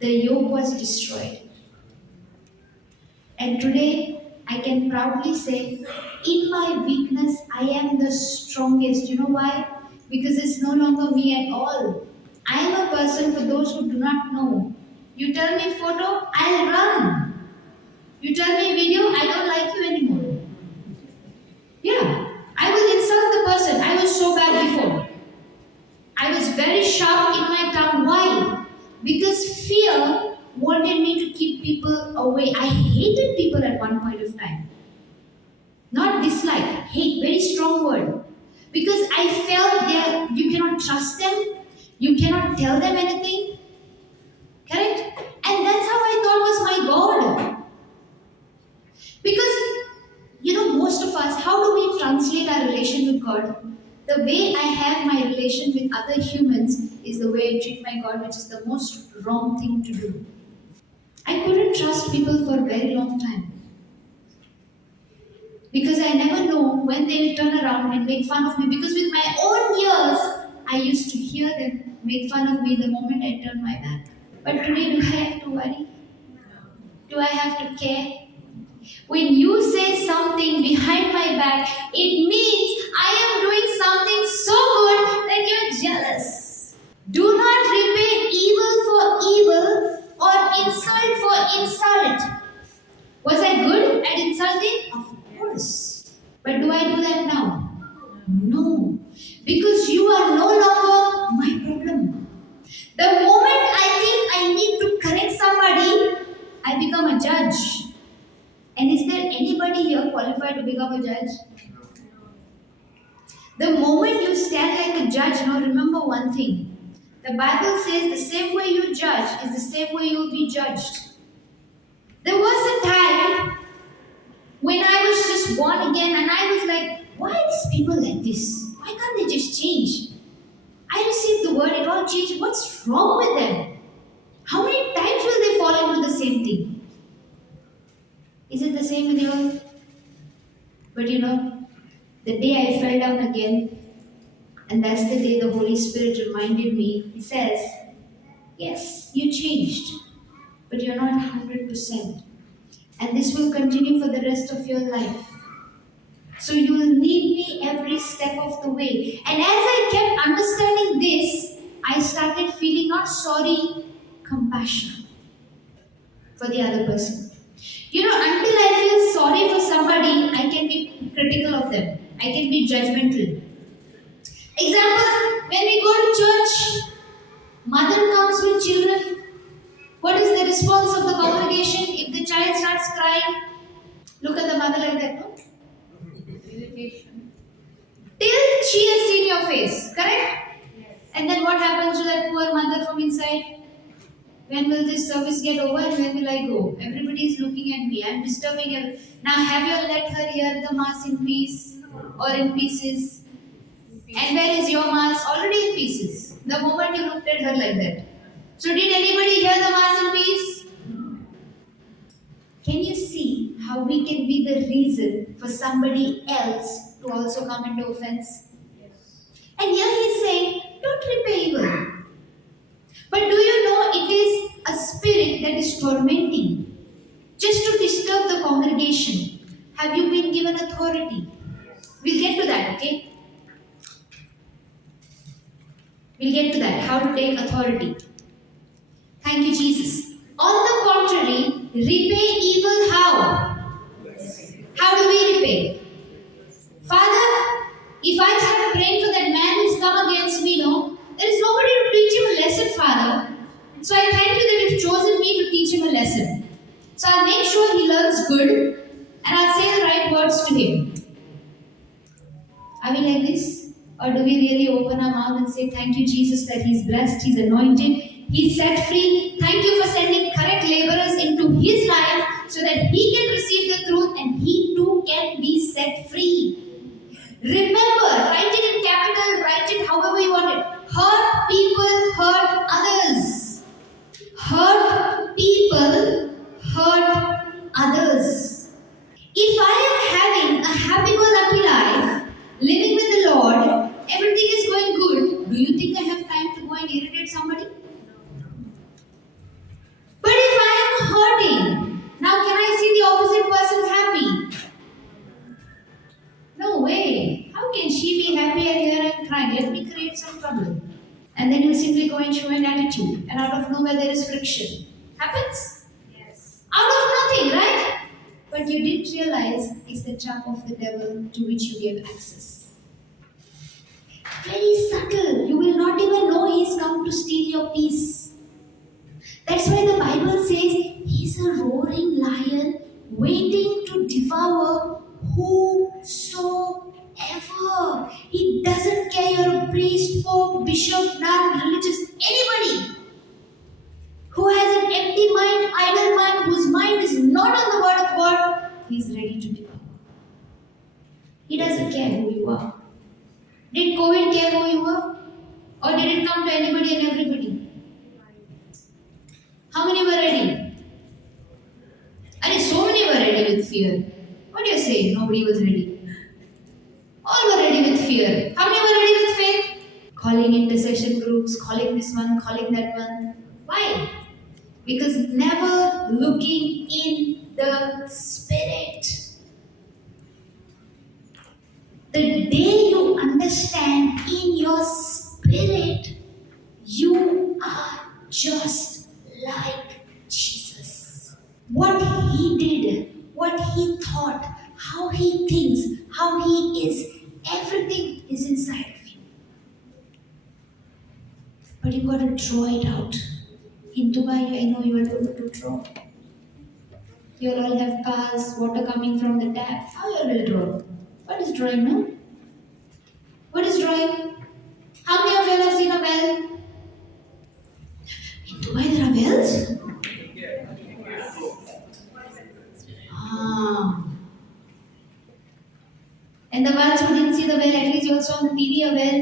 the yoke was destroyed. And today, I can proudly say, in my weakness, I am the strongest. You know why? Because it's no longer me at all. I am a person, for those who do not know. You tell me photo, I'll run. You tell me video, I don't like you anymore. Yeah, I will insult the person. I was so bad before. I was very sharp in my tongue. Why? Because fear wanted me to keep people away. I hated people at one point of time. Not dislike, hate, very strong word. Because I felt you cannot trust them, you cannot tell them anything. Correct? And that's how I thought was my God. Because, most of us, how do we translate our relation with God? The way I have my relation with other humans is the way I treat my God, which is the most wrong thing to do. I couldn't trust people for a very long time. Because I never know when they will turn around and make fun of me. Because with my own ears, I used to hear them make fun of me the moment I turned my back. But today, do I have to worry? Do I have to care? When you say something behind my back, it means I am doing something so good that you're jealous. Do not repay evil for evil or insult for insult. Was I good at insulting? Of course. But do I do that now? No. Because you are no longer my problem. The moment I think I need to correct somebody, I become a judge. And is there anybody here qualified to become a judge? The moment you stand like a judge, now remember one thing. The Bible says the same way you judge is the same way you will be judged. There was a time when I was just born again and I was like, why are these people like this? Why can't they just change? I received the word, it all changed. What's wrong with them? How many times will they fall into the same thing? Is it the same with you all? But the day I fell down again, and that's the day the Holy Spirit reminded me, He says, yes, you changed, but you're not 100%. And this will continue for the rest of your life. So you will need me every step of the way. And as I kept understanding this, I started feeling not sorry, compassion for the other person. Until I feel sorry for somebody, I can be critical of them. I can be judgmental. Example, when we go to church, mother comes with children. What is the response of the congregation if the child starts crying? Look at the mother like that, no? Irritation. Till she has seen your face, correct? Yes. And then what happens to that poor mother from inside? When will this service get over and when will I go? Everybody is looking at me. I'm disturbing her. Now have you let her hear the mass in peace or in pieces? And where is your mass? Already in pieces. The moment you looked at her like that. So did anybody hear the mass in peace? Can you see how we can be the reason for somebody else to also come into offense? Yes. And here he's saying, don't repay evil. But do you know it is a spirit that is tormenting, just to disturb the congregation? Have you been given authority? We'll get to that, okay? We'll get to that, how to take authority. Thank you, Jesus. On the contrary, repay evil how? How do we repay? Father, if I start praying for that man who's come against me, there is nobody to teach him a lesson, Father. So I thank you that you've chosen me to teach him a lesson. So I'll make sure he learns good and I'll say the right words to him. Are we like this? Or do we really open our mouth and say, thank you, Jesus, that he's blessed, he's anointed, he's set free. Thank you for sending correct laborers into his life so that he can receive the truth and he too can be set free. Remember, write it in capital, write it however you want it. go and show an attitude, and out of nowhere there is friction. Happens? Yes. Out of nothing, right? But you didn't realize it's the trap of the devil to which you gave access. Very subtle. You will not even know he's come to steal your peace. That's why the Bible says he's a roaring lion waiting to devour whosoever. He doesn't care you're a priest, pope, bishop, nun, religious, anybody who has an empty mind, idle mind, whose mind is not on the word of God, he's ready to devour. He doesn't care who you are. Did COVID care who you were? Or did it come to anybody and everybody? How many were ready? And so many were ready with fear. What do you say? Nobody was ready. All were ready with fear. How many were ready with faith? Calling intercession groups, calling this one, calling that one. Why? Because never looking in the spirit. The day you understand in your spirit, you are just like Jesus. What he did, what he thought, how he thinks, how he is, everything is inside of you. But you got to draw it out. In Dubai, I know you are able to draw. You all have cars, water coming from the tap. How you will draw? What is drawing now? What is drawing? How many of you have seen a well? In Dubai there are wells? Ah. And the ones who didn't see the well, at least you also on the TV a well.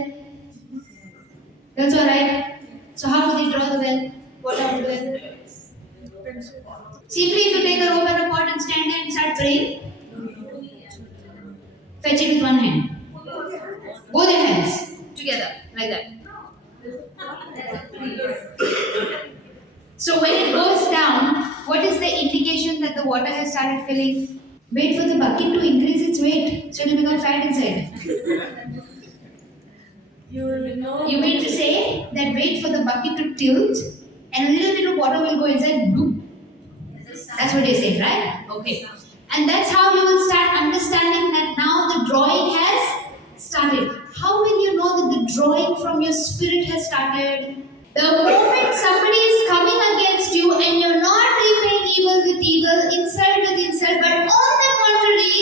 That's alright. So how do they draw the well? What out of the well? Simply if you take a rope and a pot and stand there and start praying, fetch it with one hand. Both your hands together, like that. So when it goes down, what is the indication that the water has started filling? Wait for the bucket to increase its weight, so it will become fat inside. You will know. You mean to say that wait for the bucket to tilt and a little bit of water will go inside? Boom. That's what you're saying, right? Okay. And that's how you will start understanding that now the drawing has started. How will you know that the drawing from your spirit has started? The moment somebody is coming against you and you're not repaying evil with evil, insult with insult, but on the contrary,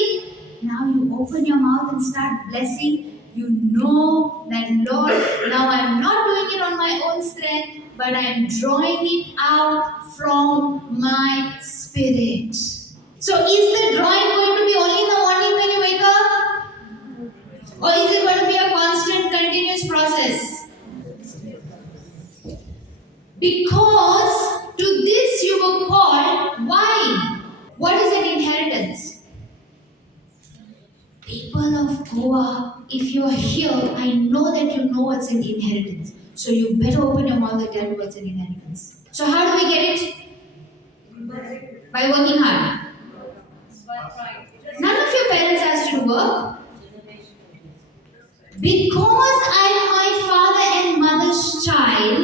now you open your mouth and start blessing. You know that, Lord, now I'm not doing it on my own strength, but I'm drawing it out from my spirit. So is the drawing going to be only in the morning when you wake up? Or is it going to be a constant, continuous process? Because to this you were called. Why? What is an inheritance? People of Goa, if you are here, I know that you know what's an inheritance. So you better open your mouth and tell me what's an inheritance. So how do we get it? By working hard. None of your parents asked you to work. Because I'm my father and mother's child,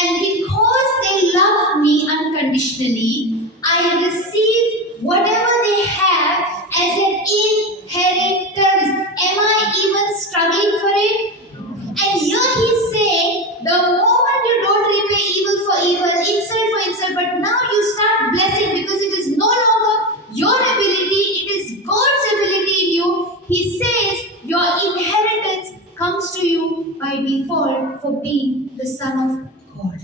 and because they love me unconditionally, I receive whatever they have as an inheritance. Am I even struggling for it? And here he's saying, the moment you don't repay evil for evil, insult for insult, but now you start blessing because it is no longer your ability, it is God's ability in you. He says your inheritance comes to you by default for being the Son of God.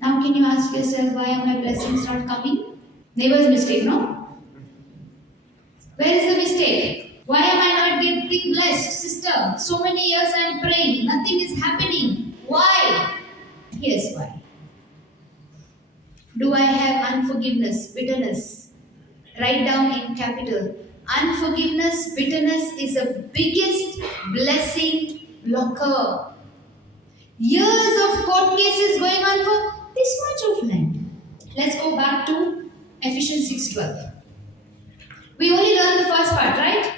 Now can you ask yourself, why are my blessings not coming? Neighbor's mistake, no? Where is the mistake? Why am I not getting blessed, sister? So many years I am praying, nothing is happening. Why? Here's why. Do I have unforgiveness, bitterness? Write down in capital. Unforgiveness, bitterness is the biggest blessing blocker. Years of court cases going on for this much of land. Let's go back to Ephesians 6:12. We only learned the first part, right?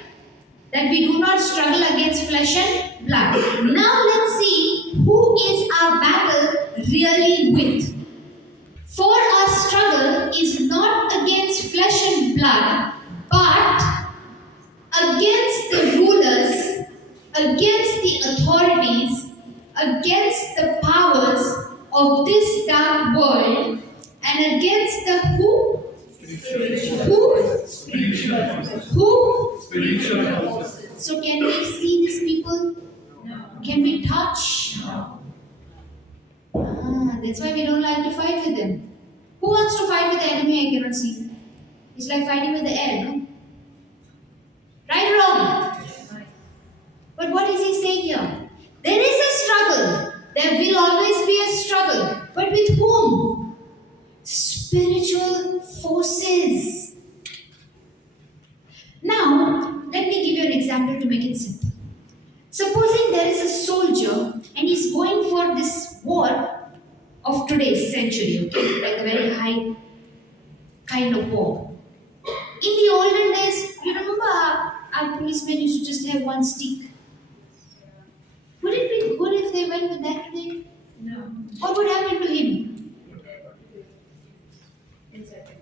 that we do not struggle against flesh and blood. Now let's see who is our battle really with. For our struggle is not against flesh and blood, but against the rulers, against the authorities, against the powers of this dark world, and against the who? Who? So can we see these people? Can we touch? That's why we don't like to fight with them. Who wants to fight with the enemy I cannot see? It's like fighting with the air, no? Right or wrong? But what is he saying here? There is a struggle. There will always be a struggle. But with whom? Spiritual forces. Now, let me give you an example to make it simple. Supposing there is a soldier and he's going for this war of today's century, okay? Like a very high kind of war. In the olden days, you remember our policemen used to just have one stick. Would it be good if they went with that today? No. What would happen to him? Exactly.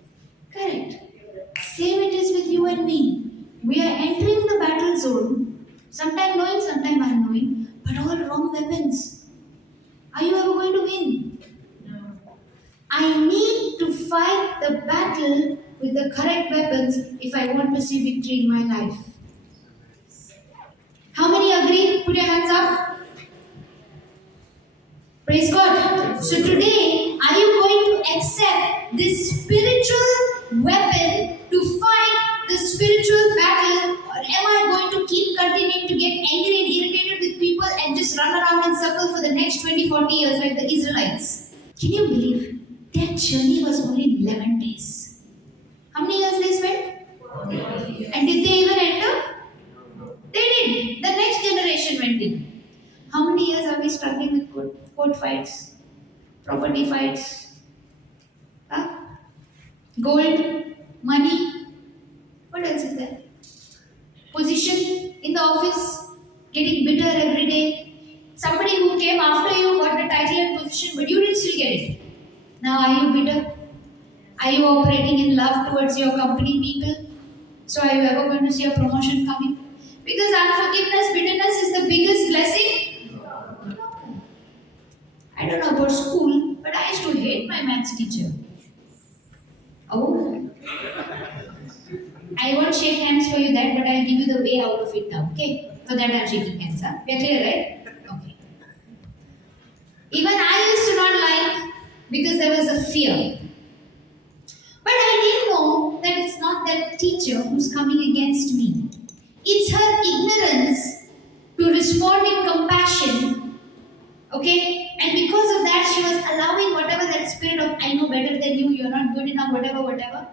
Correct. Same it is with you and me. We are entering the battle zone, sometime knowing, sometime unknowing, but all wrong weapons. Are you ever going to win? No. I need to fight the battle with the correct weapons if I want to see victory in my life. How many agree? Put your hands up. Praise God. So today, are you going to accept this spiritual weapon to fight the spiritual battle, or am I going to keep continuing to get angry and irritated with people and just run around in circles for the next 20-40 years like the Israelites? Can you believe that journey was only 11 days? How many years they spent? And did they even enter? They did. The next generation went in. How many years are we struggling with court fights, property fights, gold, money? What else is there? Position in the office, getting bitter every day. Somebody who came after you got the title and position, but you didn't still get it. Now are you bitter? Are you operating in love towards your company people? So are you ever going to see a promotion coming? Because unforgiveness, bitterness is the biggest blessing. No. I don't know about school, but I used to hate my maths teacher. Oh. I won't shake hands for you that, but I'll give you the way out of it now, okay? For that I'm shaking hands, huh? We are clear, right? Okay. Even I used to not like, because there was a fear. But I didn't know that it's not that teacher who's coming against me. It's her ignorance to respond in compassion, okay? And because of that, she was allowing whatever that spirit of, I know better than you, you're not good enough, whatever,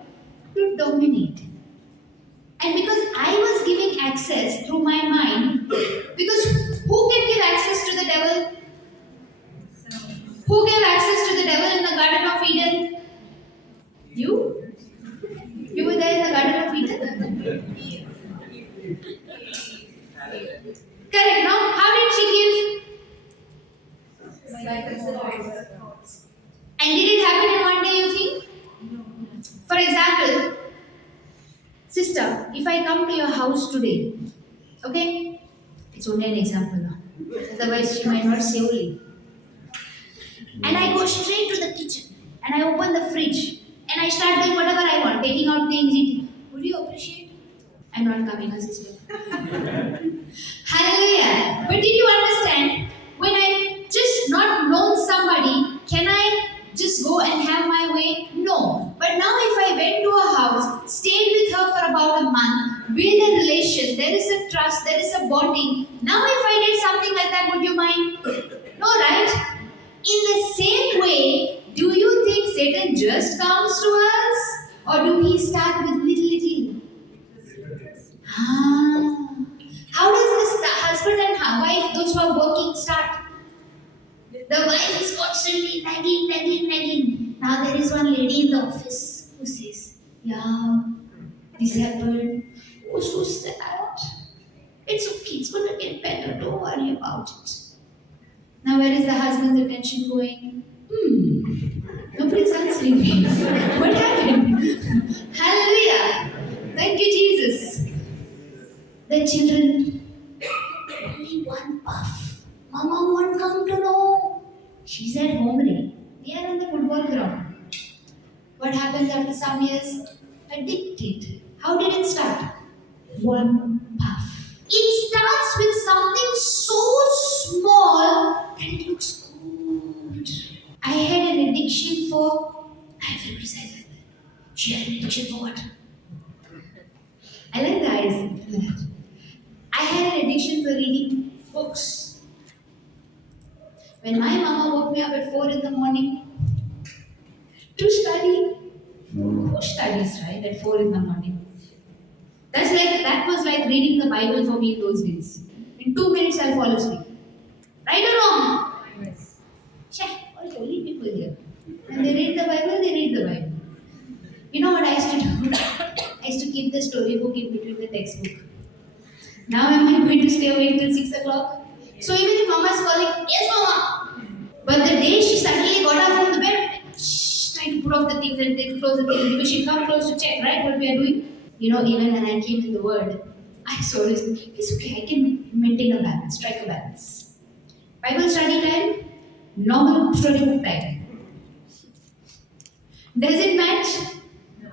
to dominate. And because I was giving access through my mind, because who can give access to the devil? Who gave access to the devil in the Garden of Eden? You? You were there in the Garden of Eden? Correct, no? How did she give? And did it happen in one day, you think? For example, sister, if I come to your house today, okay? It's only an example now. Otherwise, she might not say only. And I go straight to the kitchen and I open the fridge and I start doing whatever I want, taking out things, eating. Would you appreciate? I'm not coming, sister. Hallelujah. But did you understand? When I just not known somebody, can I just go and have my way? No. But now if I went to a house, stayed with her for about a month, build a relation, there is a trust, there is a bonding. Now if I did something like that, would you mind? No, right? In the same way, do you think Satan just comes to us? Or do he start with little? How does this husband and wife, those who are working, start? The wife is constantly nagging. Now there is one lady in the office who says, yeah, this happened. Oh, so sad. It's okay, it's going to get better, don't worry about it. Now, where is the husband's attention going? Nobody's answering me. What happened? Hallelujah. Thank you, Jesus. The children, only one puff. Mama won't come to know. She's at home, right? We are on the football ground. What happens after some years? Addicted. How did it start? One puff. It starts with something so small that it looks good. I had an addiction for, I feel precise. She had an addiction for what? I like the eyes. I had an addiction for reading books. When my mama woke me up at 4 in the morning to study, who studies, right, at 4 in the morning? That was like reading the Bible for me in those days. In 2 minutes I'll fall asleep. Right or wrong? Yes. Cheh, all holy people here. When they read the Bible, they read the Bible. You know what I used to do? I used to keep the storybook in between the textbook. Now am I going to stay awake till 6 o'clock? So even if mama is calling, yes mama. But the day she suddenly got up from the bed, trying to put off the things and then close the things because she come close to check, right, what we are doing. You know, even when I came in the word, I saw this, it's okay, I can maintain a balance, strike a balance. Bible study time, normal storybook time. Does it match? No.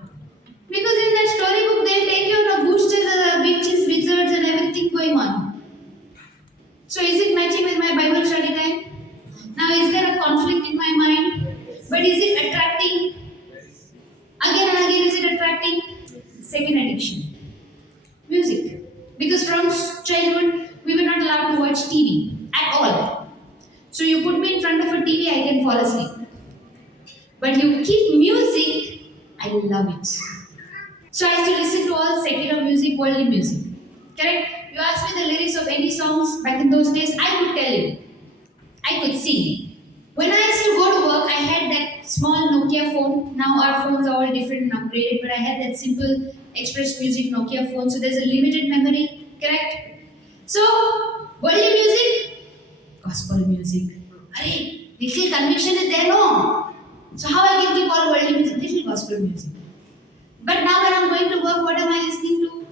Because in that storybook they'll take you on a booster, the witches, wizards and everything going on. So is it matching with my Bible study time? Now is there a conflict in my mind? But is it attracting? Again and again is it attracting? Second addiction. Music. Because from childhood we were not allowed to watch TV at all. So you put me in front of a TV, I can fall asleep. But you keep music, I love it. So I used to listen to all secular music, worldly music. Correct? You ask me the lyrics of any songs back in those days, I could tell you. I could sing. When I used to go to work, I had that small Nokia phone. Now our phones are all different and upgraded, but I had that simple Express Music Nokia phone. So there's a limited memory. Correct? So, worldly music, gospel music. Arey, little conviction is there, no? So how I can keep all worldly music? Little gospel music. But now when I'm going to work, what am I listening to?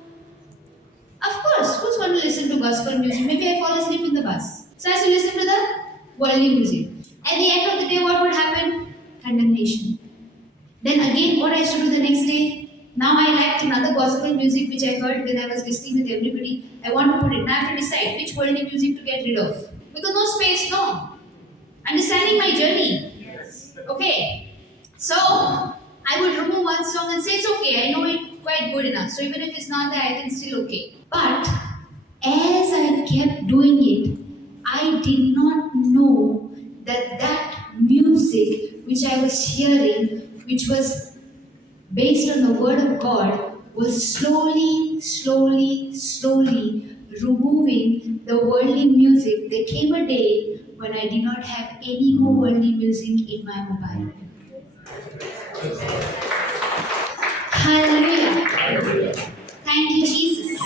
Of course, who's going to listen to gospel music? Maybe I fall asleep in the bus. So I have to listen to the worldly music. At the end of the day, what would happen? Condemnation. Then again, what I used to do the next day? Now I liked another gospel music which I heard when I was listening with everybody. I want to put it. Now I have to decide which worldly music to get rid of. Because no space, no. Understanding my journey. Yes. Okay. So I would remove one song and say it's okay. I know it quite good enough. So even if it's not there, I can still okay. But as I kept doing it, I did not know that music which I was hearing, which was based on the word of God, was slowly removing the worldly music. There came a day when I did not have any more worldly music in my mobile. Hallelujah. Thank you, Jesus.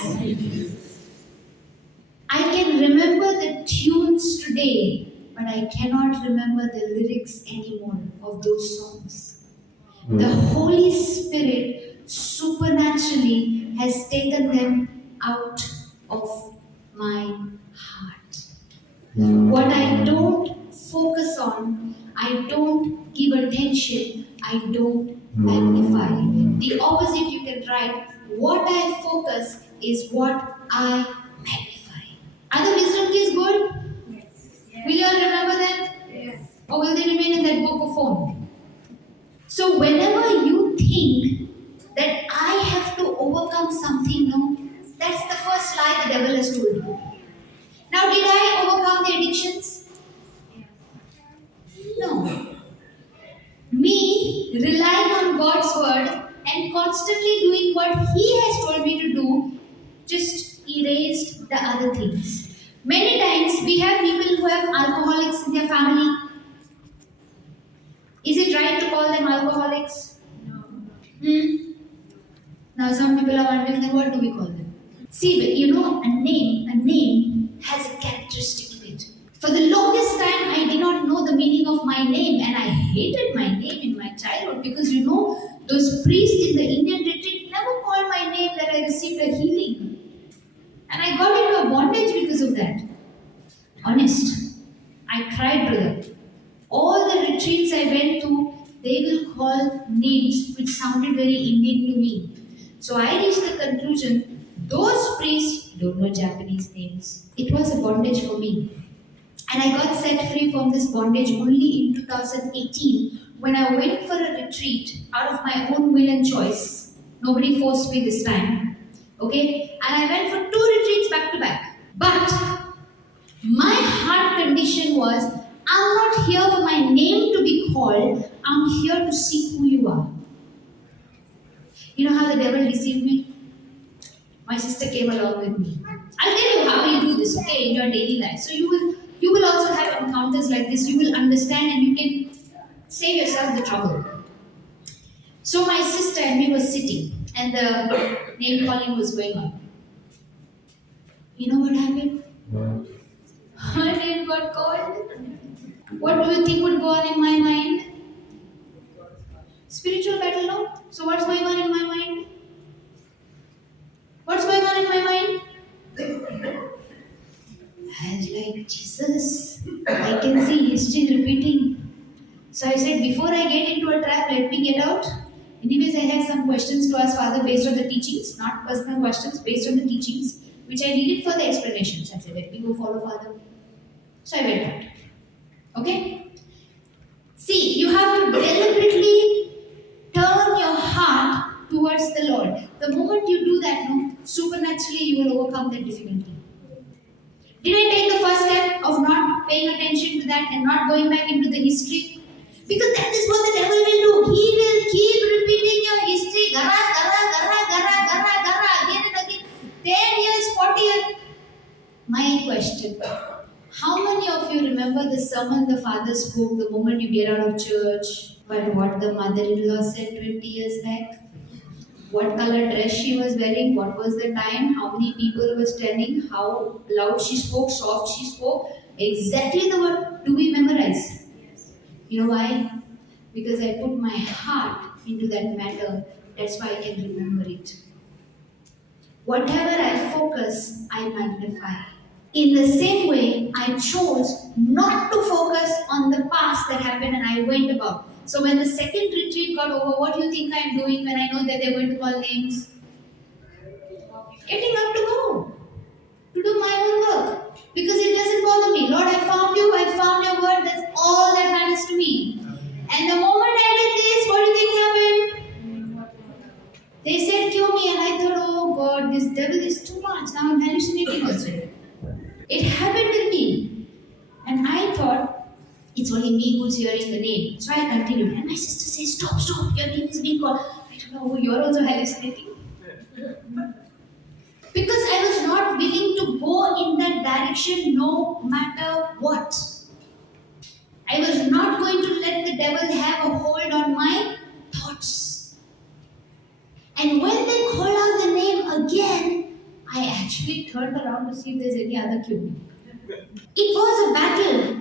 I can remember the tunes today, but I cannot remember the lyrics anymore of those songs. The Holy Spirit supernaturally has taken them out of my heart. What I don't focus on, I don't give attention, I don't magnify. The opposite you can write, what I focus is what I magnify. Are the wisdom keys good? Yes. Will you all remember them? Yes. Or will they remain in that book of phone? So whenever you think that I have to overcome something, no, that's the first lie the devil has told you. Now, did I overcome the addictions? No. Me relying on God's word and constantly doing what He has told me to do just erased the other things. Many times we have people who have alcoholics in their family. Is it right to call them alcoholics? No. Now some people are wondering, then what do we call them? See, but a name has a characteristic to it. For the longest time, I did not know the meaning of my name, and I hated my name in my childhood because those priests in the Indian retreat never called my name that I received a healing. And I got into a bondage because of that. Honest. I cried, brother. All the retreats I went to, they will call names which sounded very Indian to me. So I reached the conclusion, those priests don't know Japanese names. It was a bondage for me. And I got set free from this bondage only in 2018 when I went for a retreat out of my own will and choice. Nobody forced me this time. Okay? And I went for 2 retreats back to back. But my heart condition was, I'm not here for my name to be called, I'm here to see who you are. You know how the devil deceived me? My sister came along with me. I'll tell you how you do this, okay, in your daily life. So you will also have encounters like this. You will understand and you can save yourself the trouble. So my sister and me were sitting and the name calling was going on. You know what happened? Her name got called. What do you think would go on in my mind? Spiritual battle, no? So what's going on in my mind? What's going on in my mind? I was like, Jesus, I can see history repeating. So I said, before I get into a trap, let me get out. Anyways, I had some questions to ask Father based on the teachings, not personal questions, based on the teachings, which I needed for the explanations. I said, let me go follow Father. So I went out. Okay? See, you have to deliberately turn your heart towards the Lord. The moment you do that, supernaturally you will overcome that difficulty. Did I take the first step of not paying attention to that and not going back into the history? Because that is what the devil will do. He will keep repeating your history. Gara, again and again. 10 years, 40 years. My question. How many of you remember the sermon the father spoke the moment you get out of church? But what the mother-in-law said 20 years back? What color dress she was wearing? What was the time? How many people were standing? How loud she spoke? Soft she spoke? Exactly the word. Do we memorize? You know why? Because I put my heart into that matter. That's why I can remember it. Whatever I focus, I magnify. In the same way, I chose not to focus on the past that happened and I went about. So when the second retreat got over, what do you think I'm doing when I know that they're going to call names? Getting up to go. To do my own work. Because it doesn't bother me. Lord, I found you, I found your word, that's all that matters to me. And the moment I did this, what do you think happened? They said kill me and I thought, oh God, this devil is too much. Now I'm hallucinating also. It happened with me. And I thought, it's only me who's hearing the name. So I continued. And my sister says, stop, your name is being called. I don't know, you're also hallucinating. Because I was not willing to go in that direction no matter what. I was not going to let the devil have a hold on my thoughts. And when they called out the name again, I actually turned around to see if there's any other cue. It was a battle.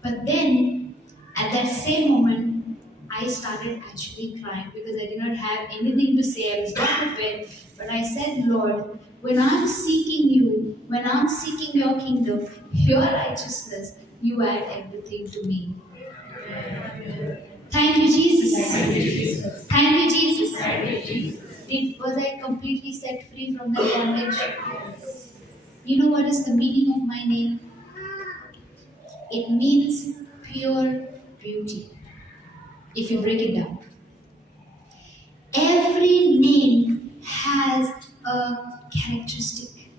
But then, at that same moment, I started actually crying because I did not have anything to say. I was not prepared. But I said, Lord, when I'm seeking you, when I'm seeking your kingdom, your righteousness, you add everything to me. Thank you, Jesus. Thank you, Jesus. Thank you, Jesus. Thank you, Jesus. Was I completely set free from the bondage? You know what is the meaning of my name? It means pure beauty. If you break it down. Every name has a characteristic.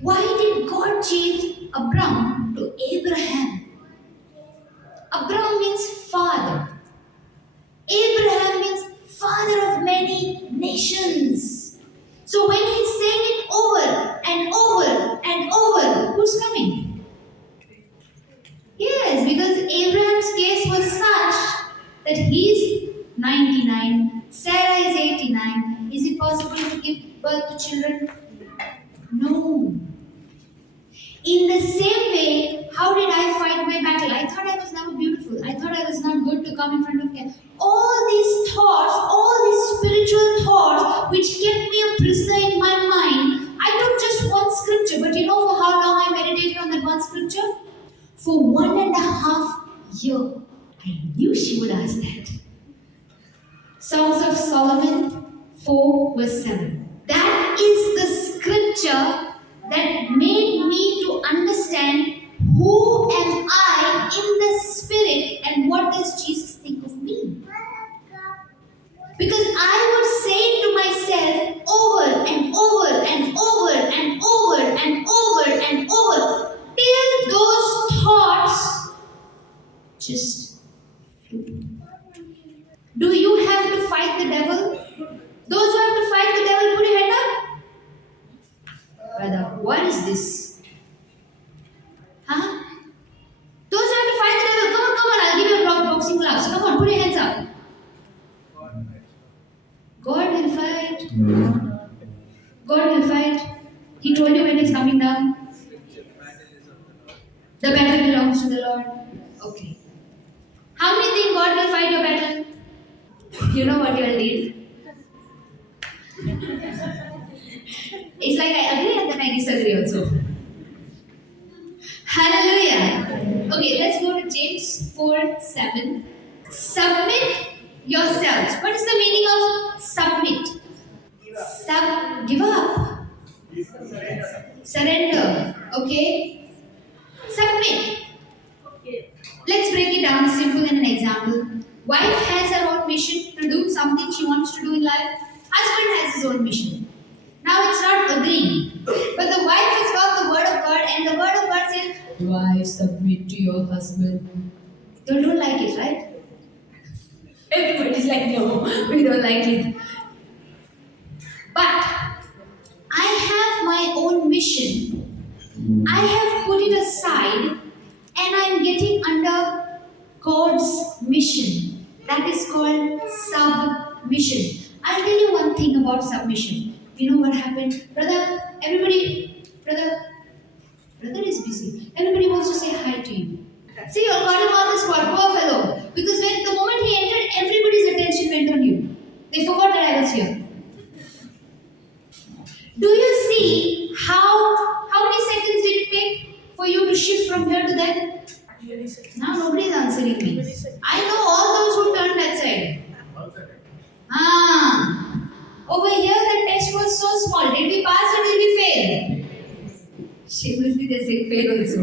Why did God change Abram to Abraham? Abram means father. Abraham means father of many nations. So when he's saying it over and over and over, who's coming? Yes, because Abraham's case was such that he's 99, Sarah is 89. Is it possible to give birth to children? No. In the same way, how did I fight my battle? I thought I was never beautiful. I thought I was not good to come in front of camera. All these thoughts, all these spiritual thoughts, which kept me a prisoner in my mind. I took just one scripture, but you know for how long I meditated on that one scripture? For 1.5 years. I knew she would ask that. Songs of Solomon 4 verse 7. That is the scripture that made me to understand who am I in the spirit and what does Jesus think of me. Because I would say to myself over and over and over and over and over and over till those thoughts just flew. Do you have to fight the devil? Those who have to fight the devil, put your hand up. Brother, what is this? Huh? Those who have to fight the devil, come on, I'll give you a boxing class. Come on, put your hands up. God will fight. God will fight. He told you when he's coming down. The battle belongs to the Lord. Okay. How many think God will fight your battle? You know what you'll need? It's like I agree and then I disagree also. Hallelujah. Okay, let's go to James 4:7. Submit yourselves. What is the meaning of submit? Give up. Surrender. Okay? Submit. Let's break it down simple in an example. Wife has her own mission to do something she wants to do in life. Husband has his own mission. Now it's not agreeing. But the wife has got the word of God and the word of God says, wife, submit to your husband. You don't like it, right? Everybody's like, no, we don't like it. But I have my own mission. I have put it aside and I'm getting under God's mission. That is called submission. I'll tell you one thing about submission. You know what happened? Brother is busy. Everybody wants to say hi to you. See, you got him on the spot, poor fellow. Because when the moment he entered, everybody's attention went on you. They forgot that I was here. Do you see how many seconds did it take for you to shift from here to there? Now nobody is answering me. I know all those who turned that side. Over here the test was so small. Did we pass or did we fail? Shamelessly they say fail also.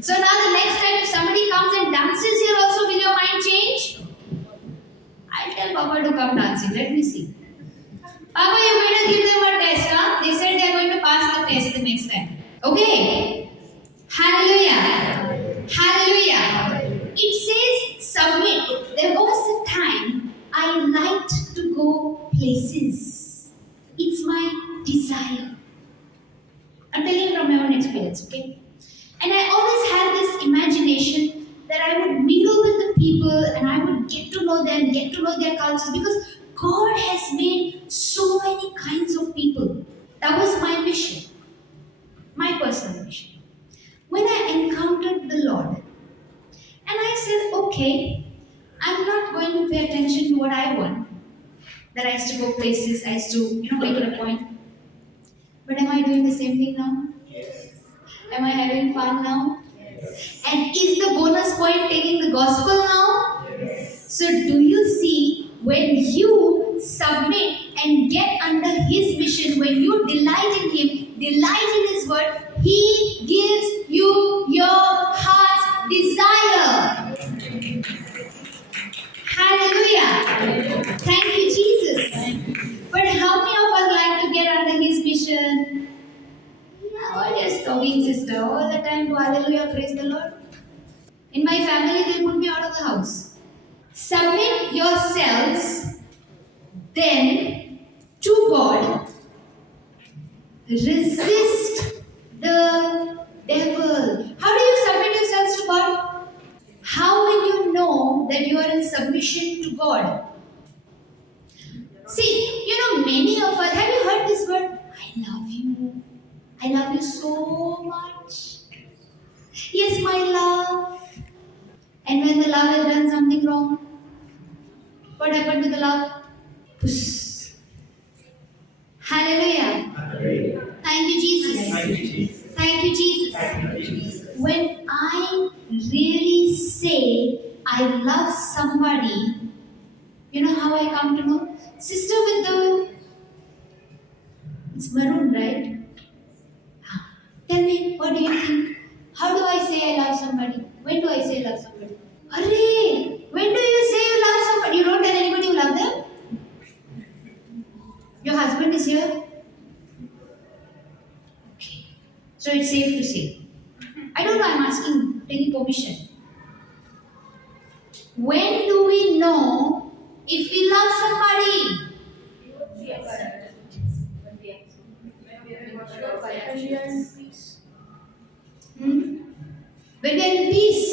So now the next time if somebody comes and dances here also, will your mind change? I'll tell Papa to come dancing. Let me see. Papa, you better give them a test, huh? They said they are going to pass the test the next time. Okay? Hallelujah. Hallelujah. It says submit. There was a time I liked to go places. It's my desire. I'm telling you from my own experience, okay? And I always had this imagination that I would mingle with the people and I would get to know them, get to know their cultures because God has made so many kinds of people. That was my mission, my personal mission. When I encountered the Lord, and I said, okay, I'm not going to pay attention to what I want. That I used to go places, I used to, make it a point. But am I doing the same thing now? Yes. Am I having fun now? Yes. And is the bonus point taking the gospel now? Yes. So do you see, when you submit and get under His mission, when you delight in Him, delight in His word, He gives you your heart's desire. Hallelujah. Thank you, Jesus. But how many of us like to get under His mission? Oh, yes, talking sister. All the time to hallelujah, praise the Lord. In my family, they put me out of the house. Submit yourselves then to God. Resist the devil. How do you submit yourselves to God? How will you know that you are in submission to God? See, many of us, have you heard this I love you so much. Yes, my love. And when the love has done something wrong, what happened to the love? Puss. Hallelujah. Thank you, Jesus. Thank you, Jesus. When I really say I love somebody, you know how I come to know? Sister with the, it's maroon, right? Tell me, what do you think? How do I say I love somebody? When do I say I love somebody? Hooray! When do you say you love somebody? You don't tell anybody you love them? Your husband is here? Okay. So it's safe to say. I don't know, I'm asking any permission. When do we know if we love somebody? And we are in peace. When we are in peace.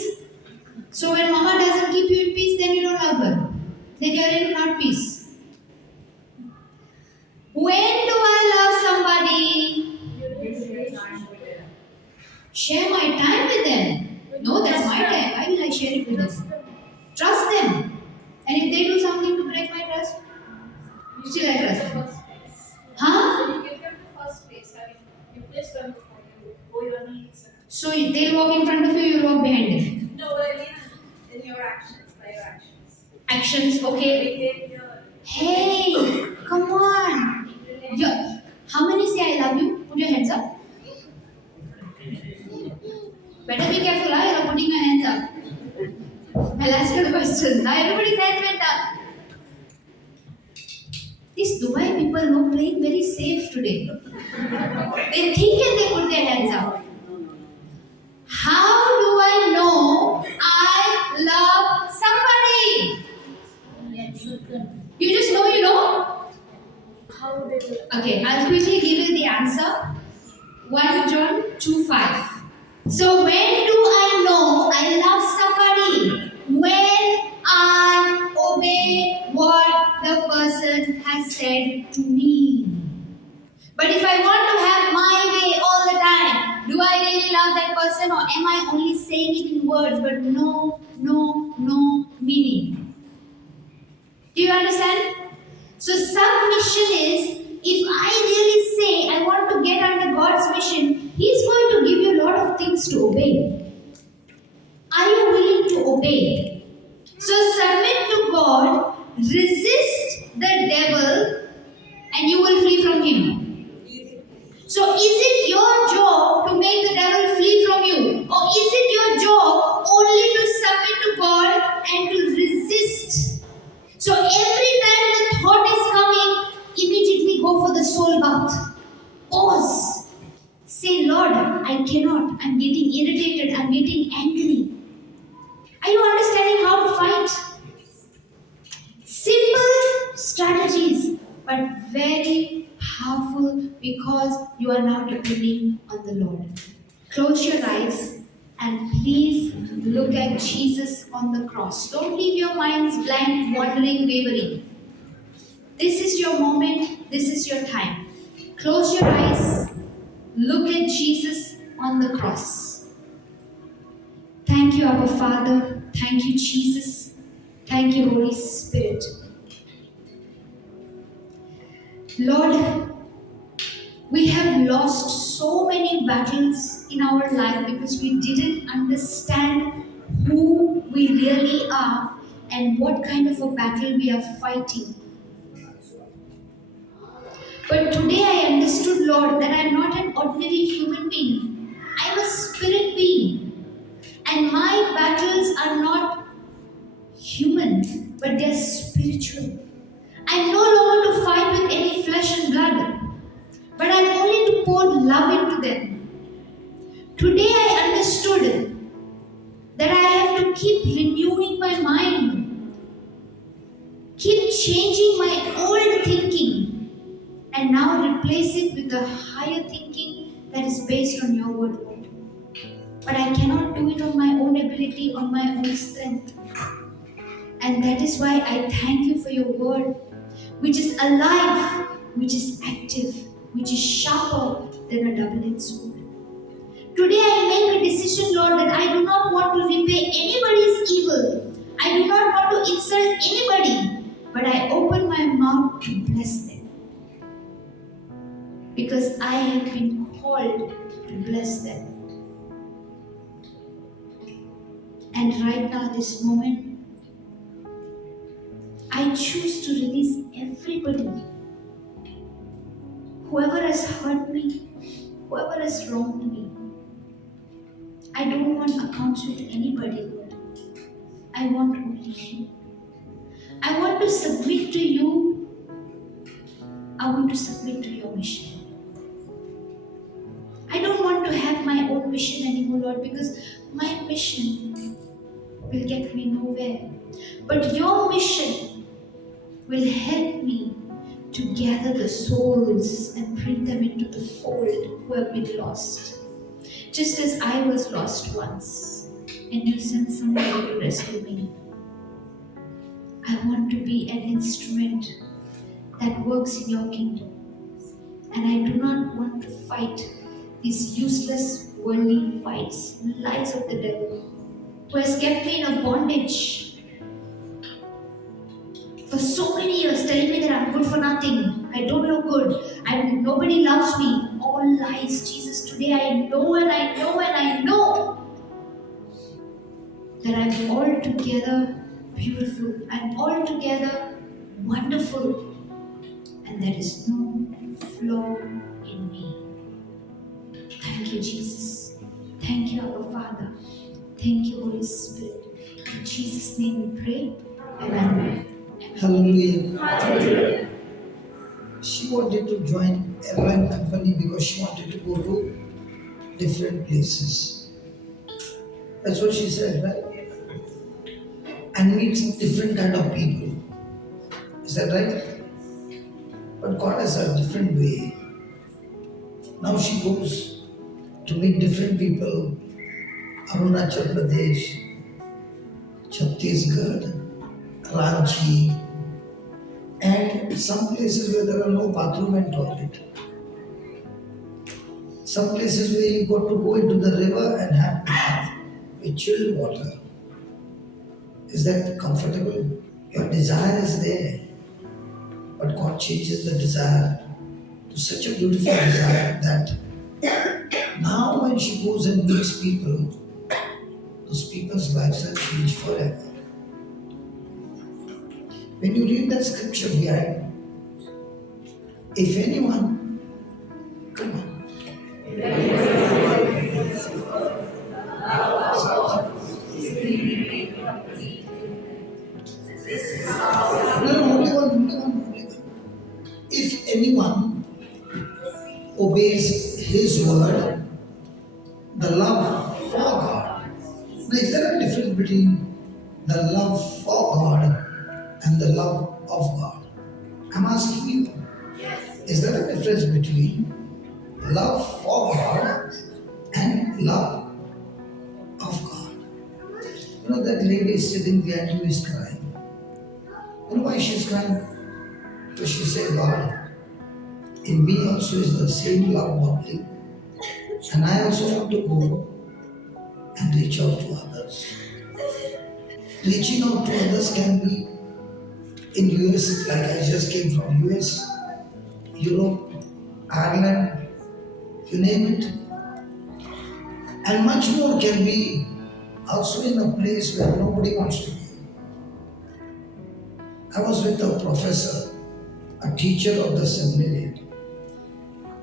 So when mama doesn't keep you in peace, then you don't love her. Then you are in not peace. When do I love somebody? Share my time with them. No, that's my time. Why will I share it with them? Trust them. And if they do something to break my trust, still I trust them. Huh? You give them the first place. I mean, you place them before you go your needs. So they'll walk in front of you, you'll walk behind them. No, I mean in your actions, by your actions. Actions, okay. Behavior. Hey, come on. Yeah. How many say I love you? Put your hands up. Better be careful, huh? You're putting your hands up. I'll ask you a question. Now everybody's hands went up. These Dubai people know playing very safe today. They think and they put their hands up. How do I know I love somebody? You just know you know? How they will. Okay, I'll quickly give you the answer. 1 John 2:5. So when do I know I love somebody? When I obey what the person has said to me. But if I want to have my way all the time, do I really love that person or am I only saying it in words but no meaning? Do you understand? So submission is, if I really say I want to get under God's mission, He's going to give you a lot of things to obey. Are you willing to obey? So submit to God, resist the devil, and you will flee from him. So is it your job to make the devil flee from you? Or is it your job only to submit to God and to resist? So every time the thought is coming, immediately go for the soul bath. Pause. Say, Lord, I cannot. I'm getting irritated. I'm getting angry. Are you understanding how to fight? Simple strategies, but very powerful because you are now depending on the Lord. Close your eyes and please look at Jesus on the cross. Don't leave your minds blank, wandering, wavering. This is your moment. This is your time. Close your eyes. Look at Jesus on the cross. Thank you, Abba Father. Thank you, Jesus. Thank you, Holy Spirit. Lord, we have lost so many battles in our life because we didn't understand who we really are and what kind of a battle we are fighting. But today I understood, Lord, that I am not an ordinary human being. I am a spirit being. And my battles are not human, but they are spiritual. I am no longer to fight with any flesh and blood, but I am only to pour love into them. Today I understood that I have to keep renewing my mind, keep changing my old thinking, and now replace it with a higher thinking that is based on your word. But I cannot do it on my own ability, on my own strength. And that is why I thank you for your word, which is alive, which is active, which is sharper than a double-edged sword. Today I make a decision, Lord, that I do not want to repay anybody's evil. I do not want to insult anybody, but I open my mouth to bless them. Because I have been called to bless them. And right now, this moment, I choose to release everybody. Whoever has hurt me, whoever has wronged me. I don't want accounts with anybody, Lord. I want only you. I want to submit to you. I want to submit to your mission. I don't want to have my own mission anymore, Lord, because my mission will get me nowhere. But your mission will help me to gather the souls and bring them into the fold who have been lost. Just as I was lost once, and you sent somebody to rescue me. I want to be an instrument that works in your kingdom. And I do not want to fight these useless worldly fights, lies of the devil, who has kept me in a bondage for so many years, telling me that I'm good for nothing, I don't look good, nobody loves me. All lies, Jesus. Today I know and I know and I know that I'm altogether beautiful, I'm altogether wonderful, and there is no flaw in me. Thank you, Jesus. Thank you, our Father. Thank you, Holy Spirit. In Jesus' name we pray. Amen. Hallelujah. She wanted to join airline company because she wanted to go to different places. That's what she said, right? And meet some different kind of people. Is that right? But God has a different way. Now she goes to meet different people. Arunachal Pradesh, Chhattisgarh, Ranchi, and some places where there are no bathroom and toilet. Some places where you got to go into the river and have bath with chilled water. Is that comfortable? Your desire is there, but God changes the desire to such a beautiful desire that now when she goes and meets people, those people's lives are changed forever. When you read that scripture behind, if anyone, come on. No, only one. If anyone obeys his word, the love for God. Now, is there a difference between the love for God and the love of God? I'm asking you. Is there a difference between love for God and love of God? You know that lady is sitting behind you is crying. You know why she's crying? Because she said, God, in me also is the same love bubbling, and I also want to go and reach out to others. Reaching out to others can be in US, like I just came from US, Europe, Ireland, you name it. And much more can be also in a place where nobody wants to be. I was with a professor, a teacher of the seminary,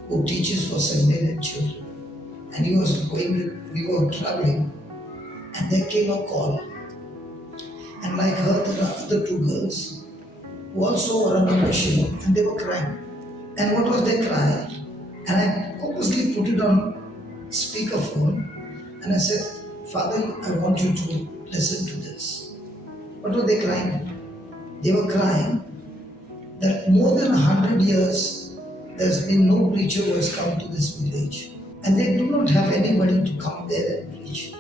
who teaches for seminary children. And he was we were traveling, and there came a call. And like her, there are other two girls who also were on a mission, and they were crying. And what was their cry? And I purposely put it on speakerphone, and I said, Father, I want you to listen to this. What were they crying? They were crying that more than 100 years, there's been no preacher who has come to this village. And they do not have anybody to come there and preach.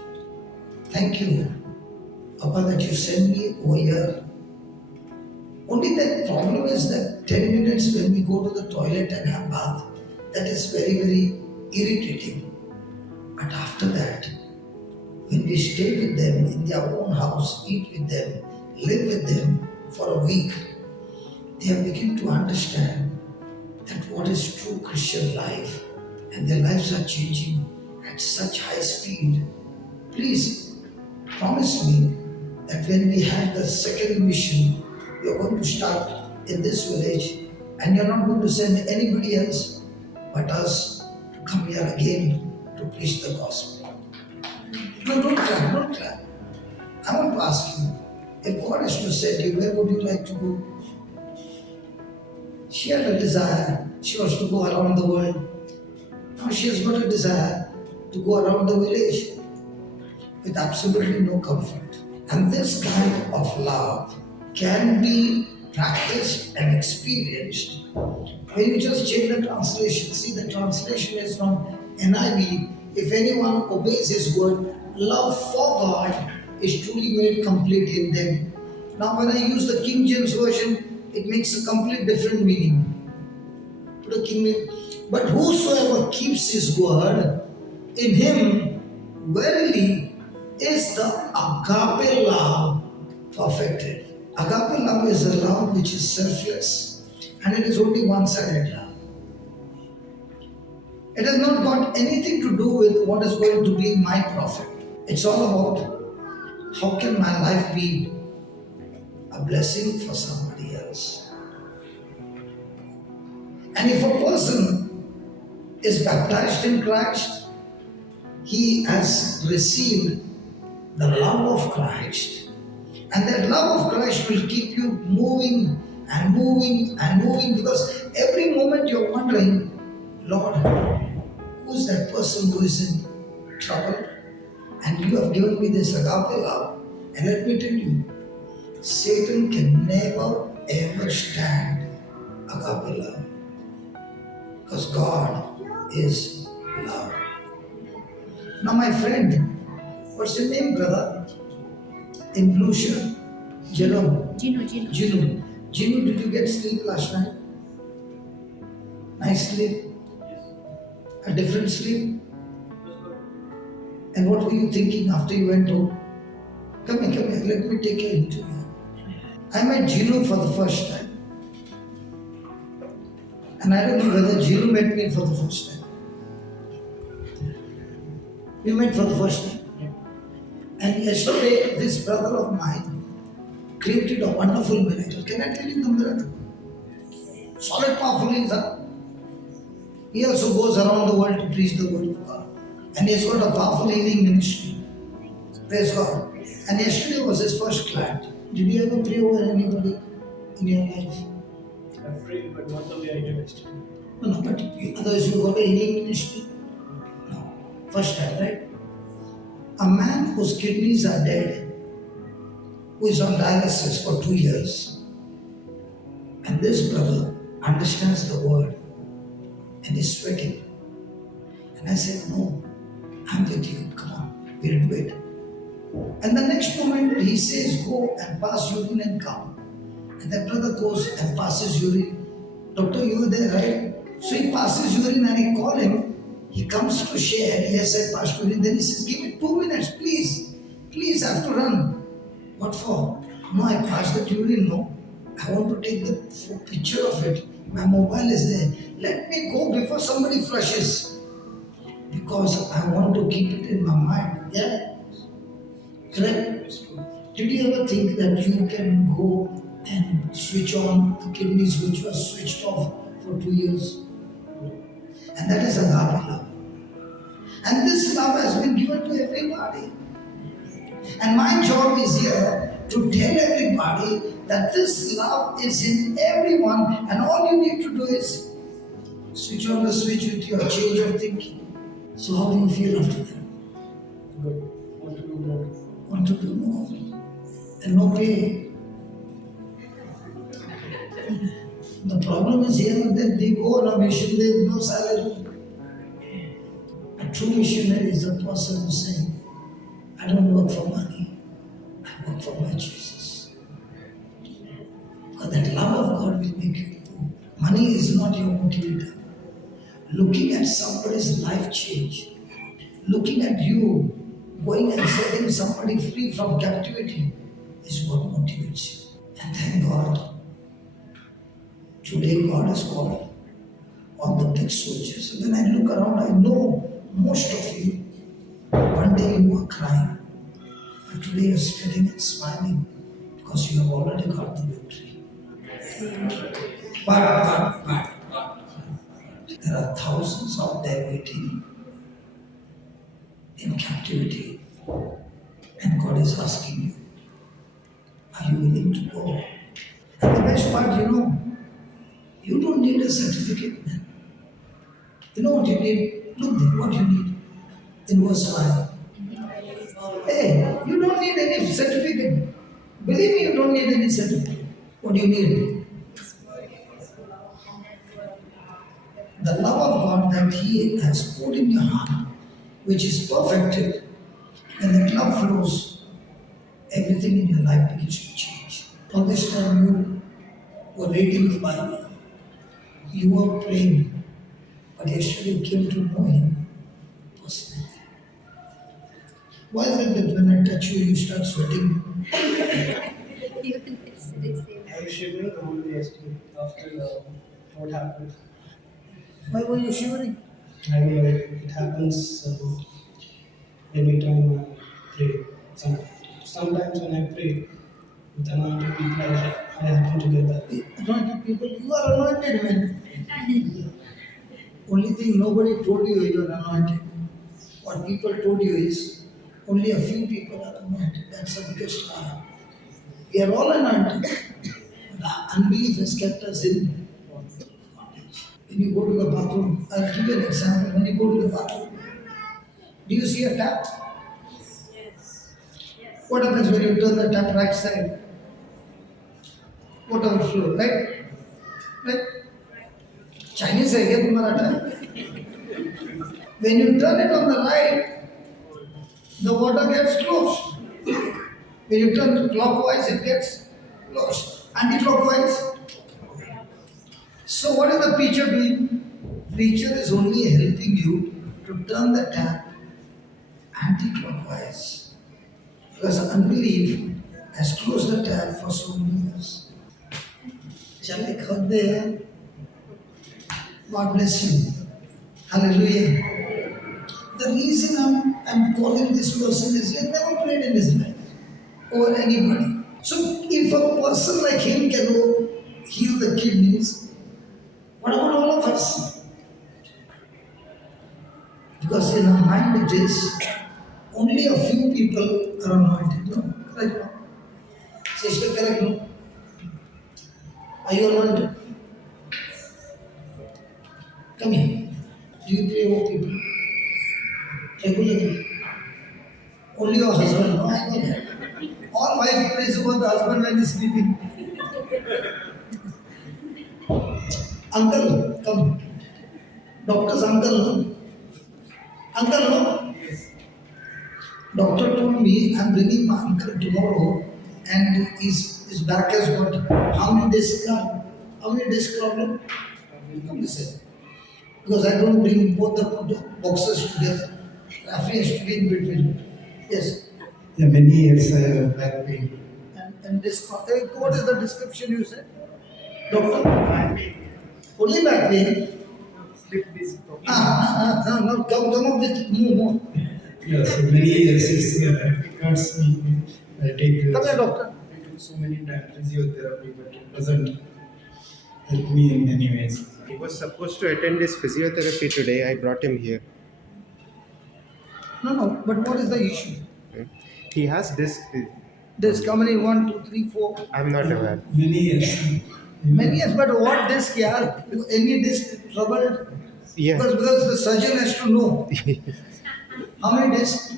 Thank you, Papa, that you send me over here. Only that problem is that 10 minutes when we go to the toilet and have bath, that is very, very irritating. But after that, when we stay with them in their own house, eat with them, live with them for a week, they have begun to understand that what is true Christian life, and their lives are changing at such high speed. Please promise me that when we have the second mission, we are going to start in this village, and you're not going to send anybody else but us to come here again to preach the gospel. No, don't clap, don't clap. I want to ask you, if God has to send you, where would you like to go? She had a desire. She was to go around the world. Now she has got a desire to go around the village with absolutely no comfort. And this kind of love can be practiced and experienced when you just change the translation. See, the translation is from NIV. If anyone obeys his word, love for God is truly made complete in them. Now, when I use the King James Version, it makes a complete different meaning. To the King, but whosoever keeps his word, in him verily is the agape love perfected. Agape love is a love which is selfless, and it is only one-sided love. It has not got anything to do with what is going to be my profit. It's all about how can my life be a blessing for somebody else. And if a person is baptized in Christ, he has received the love of Christ. And that love of Christ will keep you moving and moving and moving, because every moment you're wondering, Lord, who is that person who is in trouble? And you have given me this agape love. And let me tell you, Satan can never ever stand agape love. Because God is love. Now, my friend, what's your name, brother? In blue shirt? Jinu. Jinu. Jinu, did you get sleep last night? Nice sleep? A different sleep? And what were you thinking after you went home? Come here, let me take you into you. I met Jinu for the first time. And I don't know whether Jinu met me for the first time. We met for the first time. And yesterday, this brother of mine created a wonderful miracle. Can I tell you the miracle? Solid, powerful is that. He also goes around the world to preach the word of God. And he's got a powerful healing ministry. Praise God. And yesterday was his first client. Did you ever pray over anybody in your life? I've prayed, but not the way I did yesterday. No, but otherwise you got a healing ministry? No. First time, right? A man whose kidneys are dead, who is on dialysis for 2 years, and this brother understands the word and is sweating. And I said, no, I'm with you, come on, we'll do it. And the next moment he says, go and pass urine and come. And that brother goes and passes urine. Doctor, you were there, right? So he passes urine and I call him. He comes to share. Yes, I passed urine. Then he says, give me 2 minutes, please. Please, I have to run. What for? No, I passed the urine, no. I want to take the picture of it. My mobile is there. Let me go before somebody flushes. Because I want to keep it in my mind. Yeah? Correct? Did you ever think that you can go and switch on the kidneys which was switched off for 2 years? And that is agape love. And this love has been given to everybody. And my job is here to tell everybody that this love is in everyone, and all you need to do is switch on the switch with your change of thinking. So how do you feel after that? Good. Want to do more. Want to do more. And no pay. The problem is here that they go on a mission, there is no salary. A true missionary is a person who says, I don't work for money, I work for my Jesus. Because that love of God will make you. Money is not your motivator. looking at somebody's life change, looking at you going and setting somebody free from captivity is what motivates you. And thank God, today God has called on the big soldiers. When I look around, I know most of you, one day you were crying, but today you're sitting and smiling because you have already got the victory. But there are thousands out there waiting in captivity, and God is asking you, are you willing to go? And the best part, you don't need a certificate, man. You know what you need? Look there, what you need in verse 5. Hey, you don't need any certificate. Believe me, you don't need any certificate. What do you need? The love of God that He has put in your heart, which is perfected, when that love flows, everything in your life begins to change. All this time you were reading the Bible, you were praying, but yesterday you came to know Him personally. Why is it that when I touch you, you start sweating? I was shivering the whole day yesterday after what happened. Why were you shivering? I don't know, it happens every time I pray. Sometimes when I pray with anointed people, I happen to get that. Anointed people, you are anointed, man. Only thing nobody told you you are anointed. What people told you is only a few people are anointed. That's the biggest lie. We are all anointed. But unbelief has kept us in bondage. When you go to the bathroom, I'll give you an example. When you go to the bathroom, do you see a tap? What happens when you turn the tap right side? Water will flow, right? Right? Chinese है क्या तुम्हारा tap? When you turn it on the right, the water gets closed. When you turn clockwise, it gets closed. Anti-clockwise. So what is the preacher doing? Preacher is only helping you to turn the tap anti-clockwise. Because unbelief has closed the tap for so many years. Shall we cut there? God bless you. Hallelujah. The reason I'm calling this person is he has never prayed in his life over anybody. So if a person like him can heal the kidneys, what about all of us? Because in our mind it is only a few people are anointed. No? Correct? No? Sister, correct? No? Are you anointed? Come here. Do you pray over people? Regularly. Only your husband. No, I know that. All wife prays over the husband when he's sleeping. Uncle, come. Doctor's uncle, no? Uncle, no? Doctor told me I'm bringing my uncle tomorrow and his back has got how many disc problem? Come listen. Because I don't bring both the boxes together. Referee has to be in between. Yes. Yeah, many years I have back pain. And disc, what is the description you said? Doctor? Only back pain. No, come up with more. Yeah, so many years it hurts me. I take Come here, doctor. I do so many times physiotherapy, but it doesn't help me in many ways. He was supposed to attend his physiotherapy today. I brought him here. No, but what is the issue? He has disc. Disc, how many? 1, 2, 3, 4. I'm not aware. Many years. Many years, but what disc, yaar? Any disc troubled? Yeah. Because the surgeon has to know. How many discs?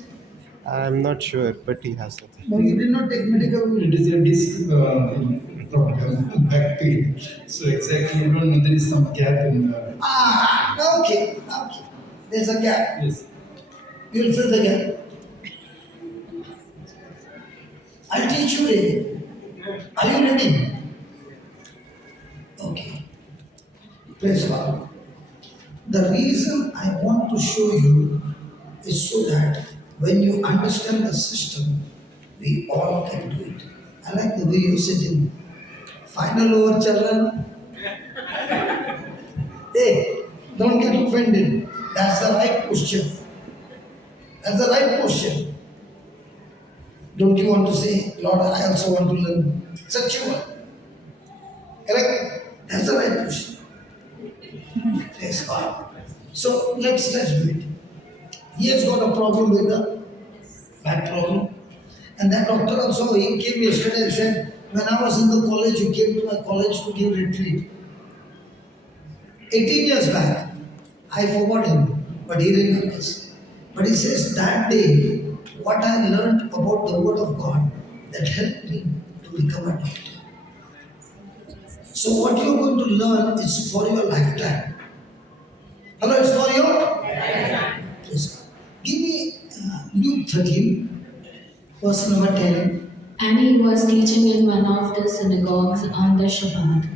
I'm not sure, but he has it. No, you did not take medical. It is a disc problem, back pain. So exactly, you don't know there is some gap in the. Okay. There's a gap. Yes. You'll fill the gap. I'll teach you today. Are you ready? Okay. Praise God. The reason I want to show you is so that when you understand the system, we all can do it. I like the way you sit in final over children. Hey, don't get offended. That's the right question. That's the right question. Don't you want to say, Lord, I also want to learn such a one? Correct? That's the right question. Praise God. So let's do it. He has got a problem with the back problem. And that doctor also, he came yesterday and said, when I was in the college, you came to my college to give retreat. 18 years back, I forgot him, but he remembers. But he says that day, what I learned about the Word of God that helped me to become a doctor. So what you're going to learn is for your lifetime. Hello, it's for your lifetime. Please. Give me Luke 13, verse number 10. And he was teaching in one of the synagogues on the Shabbat.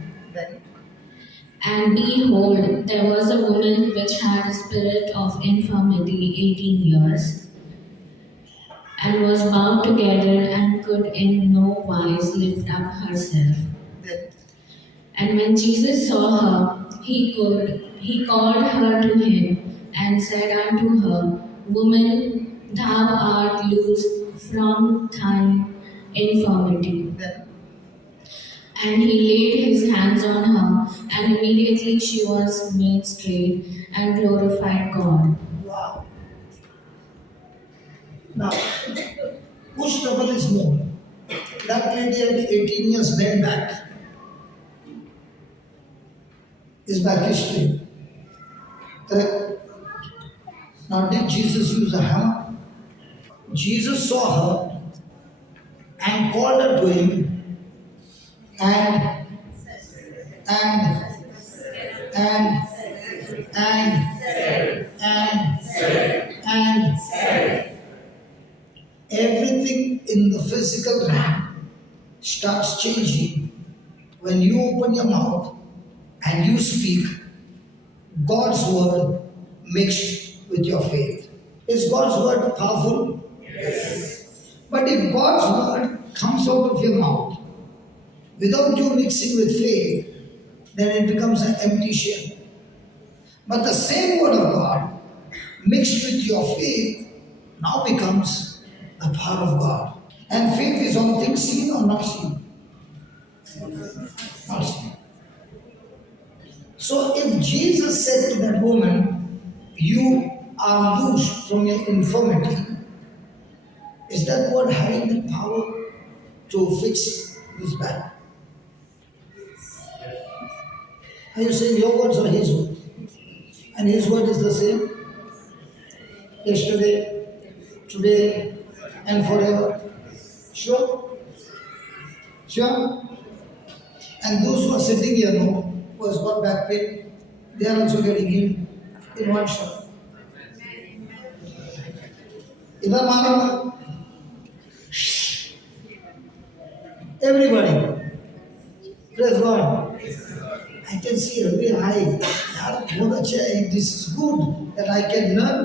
And behold, there was a woman which had a spirit of infirmity 18 years, and was bound together and could in no wise lift up herself. And when Jesus saw her, he called her to him and said unto her, Woman, thou art loosed from thine infirmity. And he laid his hands on her, and immediately she was made straight and glorified God. Wow. Now, whose trouble is more? That lady had 18 years bent back. His back is straight. Correct? Now, did Jesus use a hammer? Jesus saw her and called her to him and everything in the physical realm starts changing when you open your mouth and you speak God's word mixed with your faith. Is God's word powerful? Yes. But if God's word comes out of your mouth without you mixing with faith, then it becomes an empty shell. But the same word of God mixed with your faith now becomes the power of God. And faith is on things seen or not seen? Not seen. So if Jesus said to that woman, you are loosed from your infirmity, is that word having the power to fix this back? Are you saying your words or his word? And his word is the same? Yesterday, today, and forever. Sure? Sure? And those who are sitting here know who has got back pain, they are also getting healed in one shot. Idhar maro. Everybody. Praise God. I can see every eye. Yaar, bahut acha hai. This is good that I can learn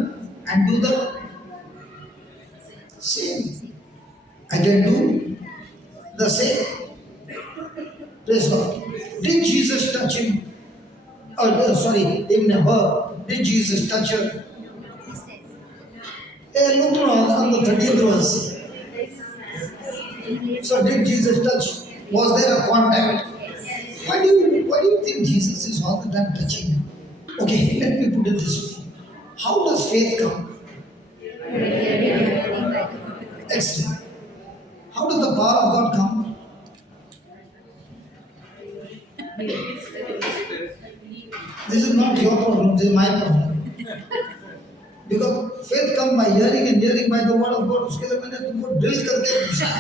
and do the same. I can do the same. Praise God. Did Jesus touch him? Her. Did Jesus touch her? Hey, look on the 30th verse. So did Jesus touch? Was there a contact? Why do you think Jesus is all the time touching you? Okay, let me put it this way. How does faith come? Excellent. How does the power of God come? This is not your problem, this is my problem. Because faith comes by hearing and hearing by the word of God. उसके लिए मैंने तुमको drill करके पूछा.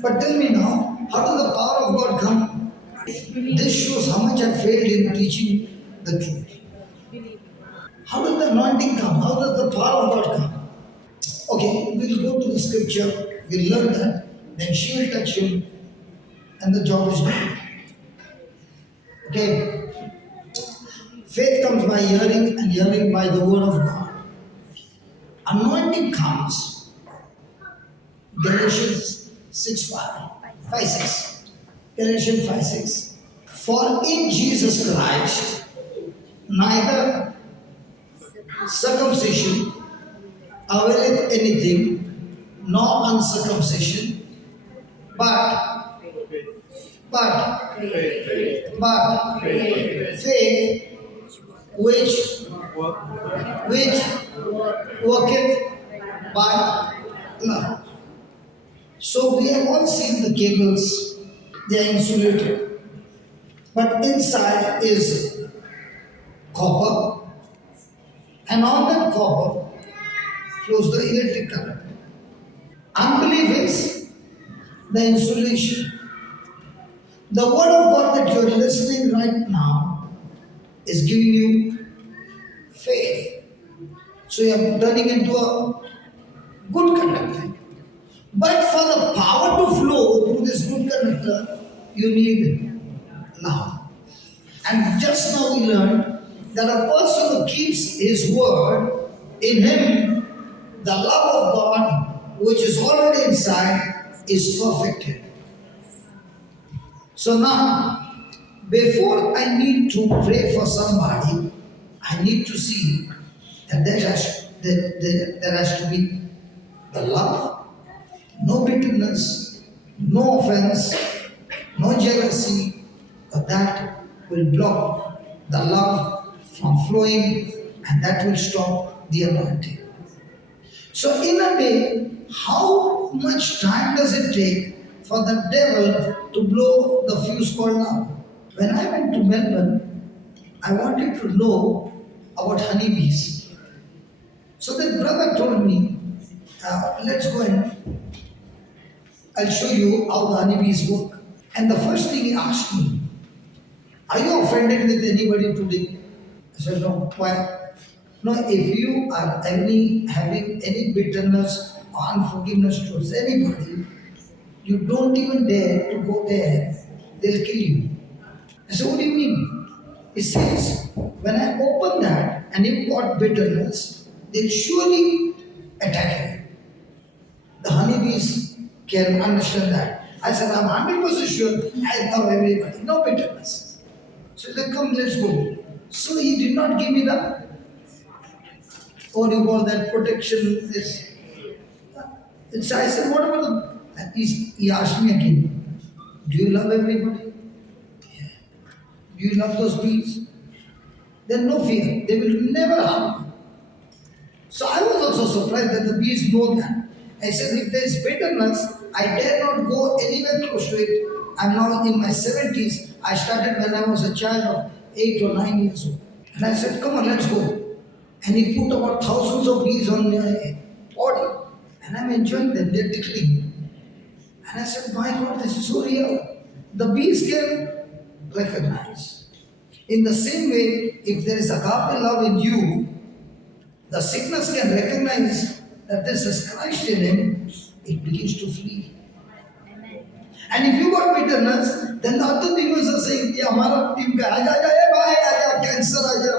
But tell me now, how does the power of God come? This shows how much I failed in teaching the truth. How does the anointing come? How does the power of God come? Okay, we'll go to the scripture, we'll learn that, then she will touch him, and the job is done. Okay. Faith comes by hearing, and hearing by the word of God. Anointing comes. Galatians 5:6. Galatians 5:6. For in Jesus Christ, neither circumcision availeth anything, nor uncircumcision, but faith which worketh by love. So we have all seen the cables, they are insulated, but inside is copper, and on that copper flows the electric current. Unbelief is the insulation. The word of God that you are listening right now is giving you faith. So you are turning into a good conductor. But for the power to flow through this good conductor, you need love. And just now we learned that a person who keeps his word, in him, the love of God, which is already inside, is perfected. So now, before I need to pray for somebody, I need to see that there has to be the love, no bitterness, no offense, no jealousy, but that will block the love from flowing, and that will stop the anointing. So in a day, how much time does it take for the devil to blow the fuse called love? When I went to Melbourne, I wanted to know about honeybees. So that brother told me, let's go and I'll show you how the honeybees work. And the first thing he asked me, are you offended with anybody today? I said, no. Why? No, if you are having any bitterness or unforgiveness towards anybody, you don't even dare to go there. They'll kill you. I said, what do you mean? He says, when I open that and you've got bitterness, they'll surely attack you. The honeybees can understand that. I said, I'm 100% sure I love everybody. No bitterness. So he said, come, let's go. So he did not give me the, what do you call that, protection. So I said, what about the, and he asked me again, do you love everybody? Yeah. Do you love those bees? Then no fear. They will never harm you. So I was also surprised that the bees know that. I said, if there is bitterness, I dare not go anywhere close to it. I'm now in my 70s. I started when I was a child of 8 or 9 years old. And I said, come on, let's go. And he put about thousands of bees on my body. And I'm enjoying them. They're tickling. And I said, my God, this is so real. The bees can recognize. In the same way, if there is agape love in you, the sickness can recognize that this is Christ in him, it begins to flee. And if you got bitterness, then the other demons are saying, yeah, हमारा team का आजा, cancer आजा.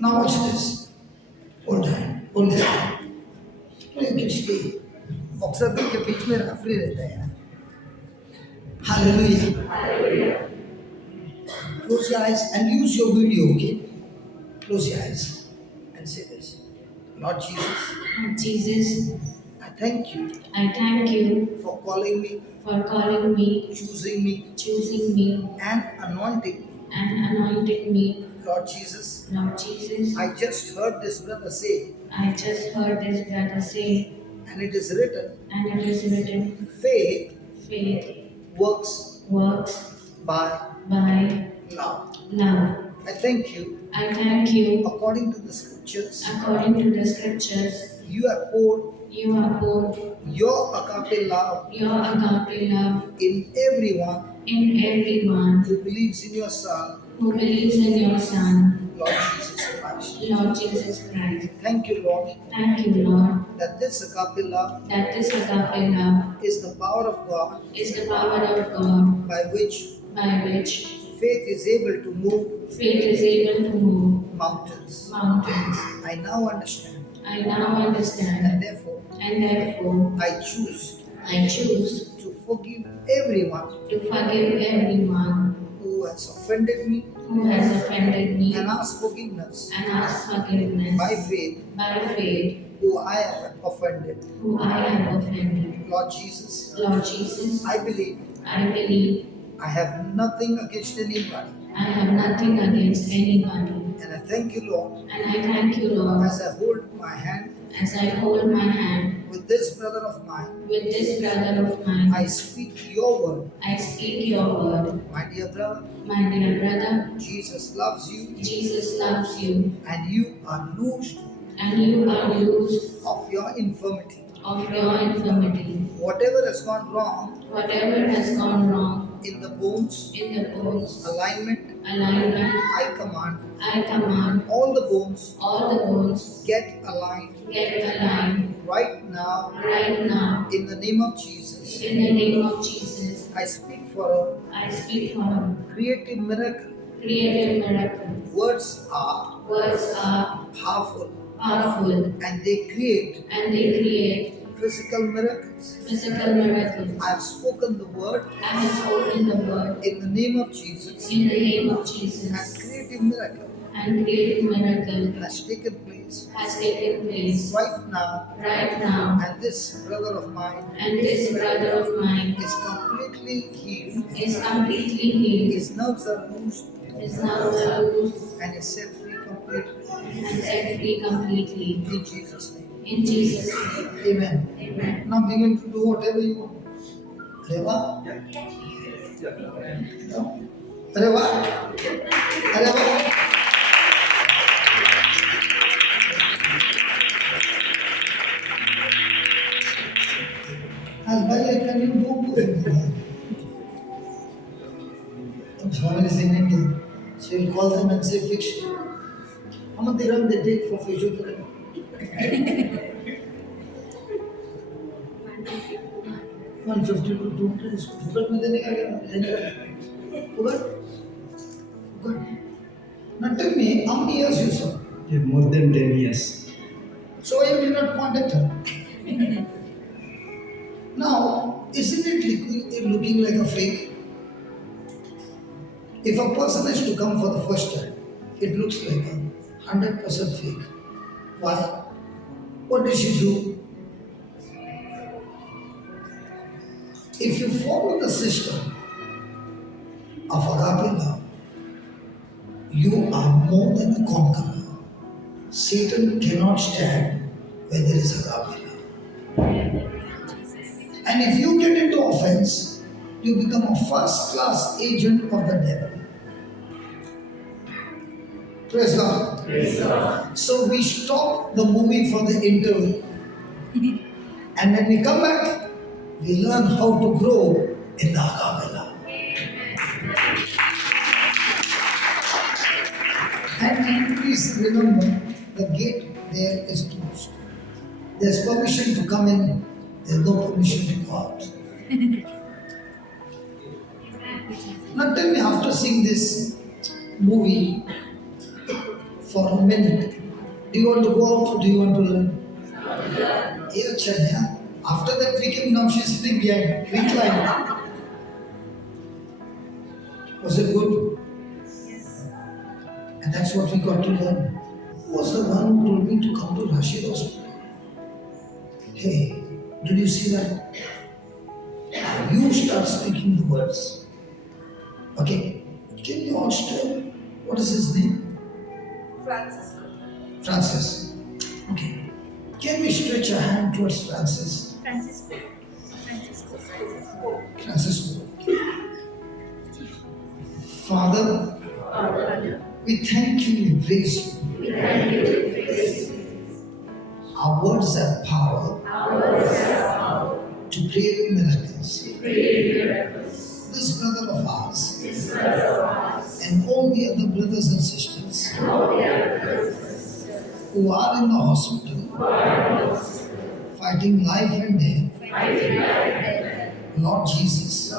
Now watch this. Hold on. Boxer के बीच में referee रहता है यार. Hallelujah. Close your eyes and use your video, okay? Close your eyes and say this. Lord Jesus, Lord Jesus, I thank you I thank you for calling me, for calling me, choosing me, and anointing me. and anointing me. Lord Jesus, Lord Jesus, I just heard this brother say, I just heard this brother say, and it is written, and it is written, faith faith works works by by love. love. I thank you, I thank you, according to the scriptures, according to the scriptures, you have poured you have poured your agape love your agape love in everyone in everyone who believes in your Son, who believes in your Son, Lord Jesus Christ. Lord Jesus Christ. Thank you, Lord, Thank you, Lord, that this agape love that this agape love is the power of God is the power of God by which by which Faith is able to move Faith is able to move mountains. mountains. I now understand, I now understand, and therefore and therefore I choose I choose to forgive everyone to forgive everyone who has offended me who has offended me and ask forgiveness and ask forgiveness by faith by faith who I have offended. who I have offended. Lord Jesus, Lord Jesus, I believe I believe I have nothing against anybody, I have nothing against anybody. and I thank you, Lord, And I thank you, Lord, as I hold my hand as I hold my hand with this brother of mine. with this brother of mine. I speak your word, I speak your word. my dear brother. My dear brother, Jesus loves you, Jesus loves you, and you are loosed and you are loosed of your infirmity. of your infirmity. Whatever has gone wrong Whatever has gone wrong in the bones, in the bones, alignment, alignment, I command all the bones all the bones get aligned get aligned right now right now in the name of Jesus. in the name of Jesus. I speak for I speak for a a creative miracle. creative miracle. Words are Words are powerful powerful and they create and they create physical miracles. physical miracles. I have spoken the word I have spoken the word in the name of Jesus, in the name of and Jesus, creative miracle and creative miracle has taken place has taken place right now, right now, and this brother of mine and this brother of mine is completely healed. is completely healed, His nerves are loosed is now loose and is set free completely. and set free completely. In Jesus' name. In Jesus' name, Amen. amen. Now begin to do whatever you want. Reva? No? Reva? Reva? As well, can you do it? The family is in India. So you call them and say, fix it. How much dirham they take for physiotherapy? 150 to 200 is फुकट में देने का क्या फुकट Now tell me, how many years you saw? Yeah, more than 10 years. So why you did not contact her? Now, isn't it looking like a fake? If a person has to come for the first time, it looks like a 100% fake. Why? What did she do? If you follow the system of agape love, you are more than a conqueror. Satan cannot stand where there is agape love. And if you get into offense, you become a first-class agent of the devil. Praise God. Praise God. So we stop the movie for the interval. And when we come back, we learn how to grow in the agape love. And please remember, the gate there is closed. There's permission to come in, there's no permission to go out. Now tell me, after seeing this movie for a minute, do you want to go out or do you want to learn? Yeah, Chanya. After that we came, now she's sitting behind, reclined. Was it good? Yes. And that's what we got to learn. Who was the one who told me to come to Rashid Hospital? Hey, did you see that? Now you start speaking the words. Okay? Can you all tell what is his name? Francisco. Francis. Okay. Can we stretch a hand towards Francis? Francisco. Francisco. Father, we thank you, we praise you. Our words have power to create miracles. This brother of ours and all the other brothers and sisters who are in the hospital fighting life and death. Lord Jesus,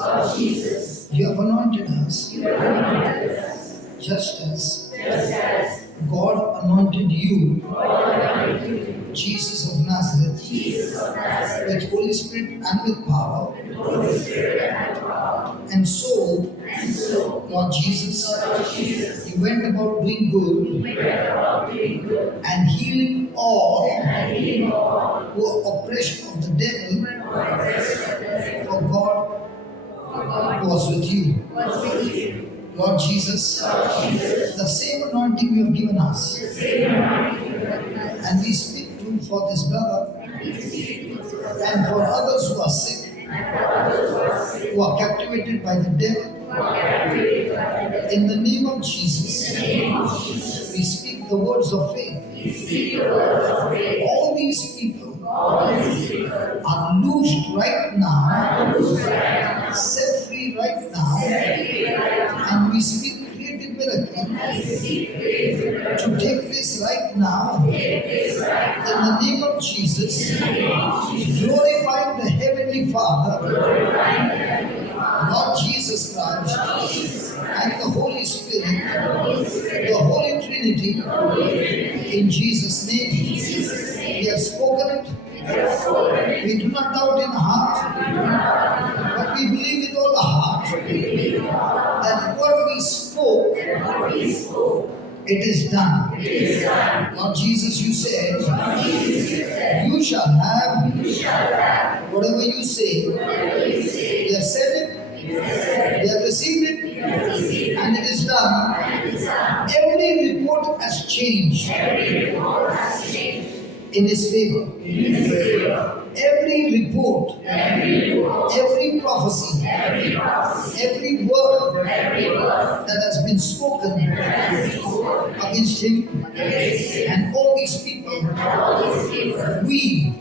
you have anointed us Just as God anointed you, Jesus of Nazareth, with Holy Spirit and with power, and so, Lord Jesus, you went about doing good and healing all who are oppressed of the devil, for God was with you. Lord Jesus, the same anointing you have given us, and we speak to for this brother and for others who are sick, who are captivated by the devil. In the name of Jesus, we speak the words of faith. All these people are loosed right now, set free right now, and we speak creative miracle to take place right now. In the name of Jesus, glorify the Heavenly Father, Lord Jesus Christ, and the Holy Spirit, the Holy Trinity, in Jesus' name. We have spoken it. We do not doubt in our heart, but we believe with all our heart that what we spoke, it is done. Lord Jesus, you said, you shall have whatever you say. We have said it, we have received it, and it is done. Every report has changed in His favor. Every report, every prophecy, every word that has been spoken against him and all these people, we,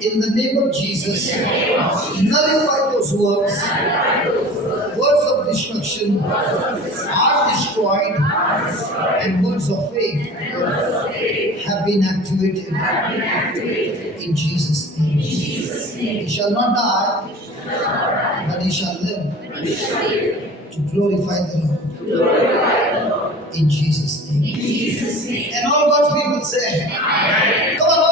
in the name of Jesus, nullify those words. Words of destruction are destroyed, and words of faith have been activated in Jesus' name. He shall not die, but he shall live to glorify the Lord in Jesus' name. And all God's people say, come on.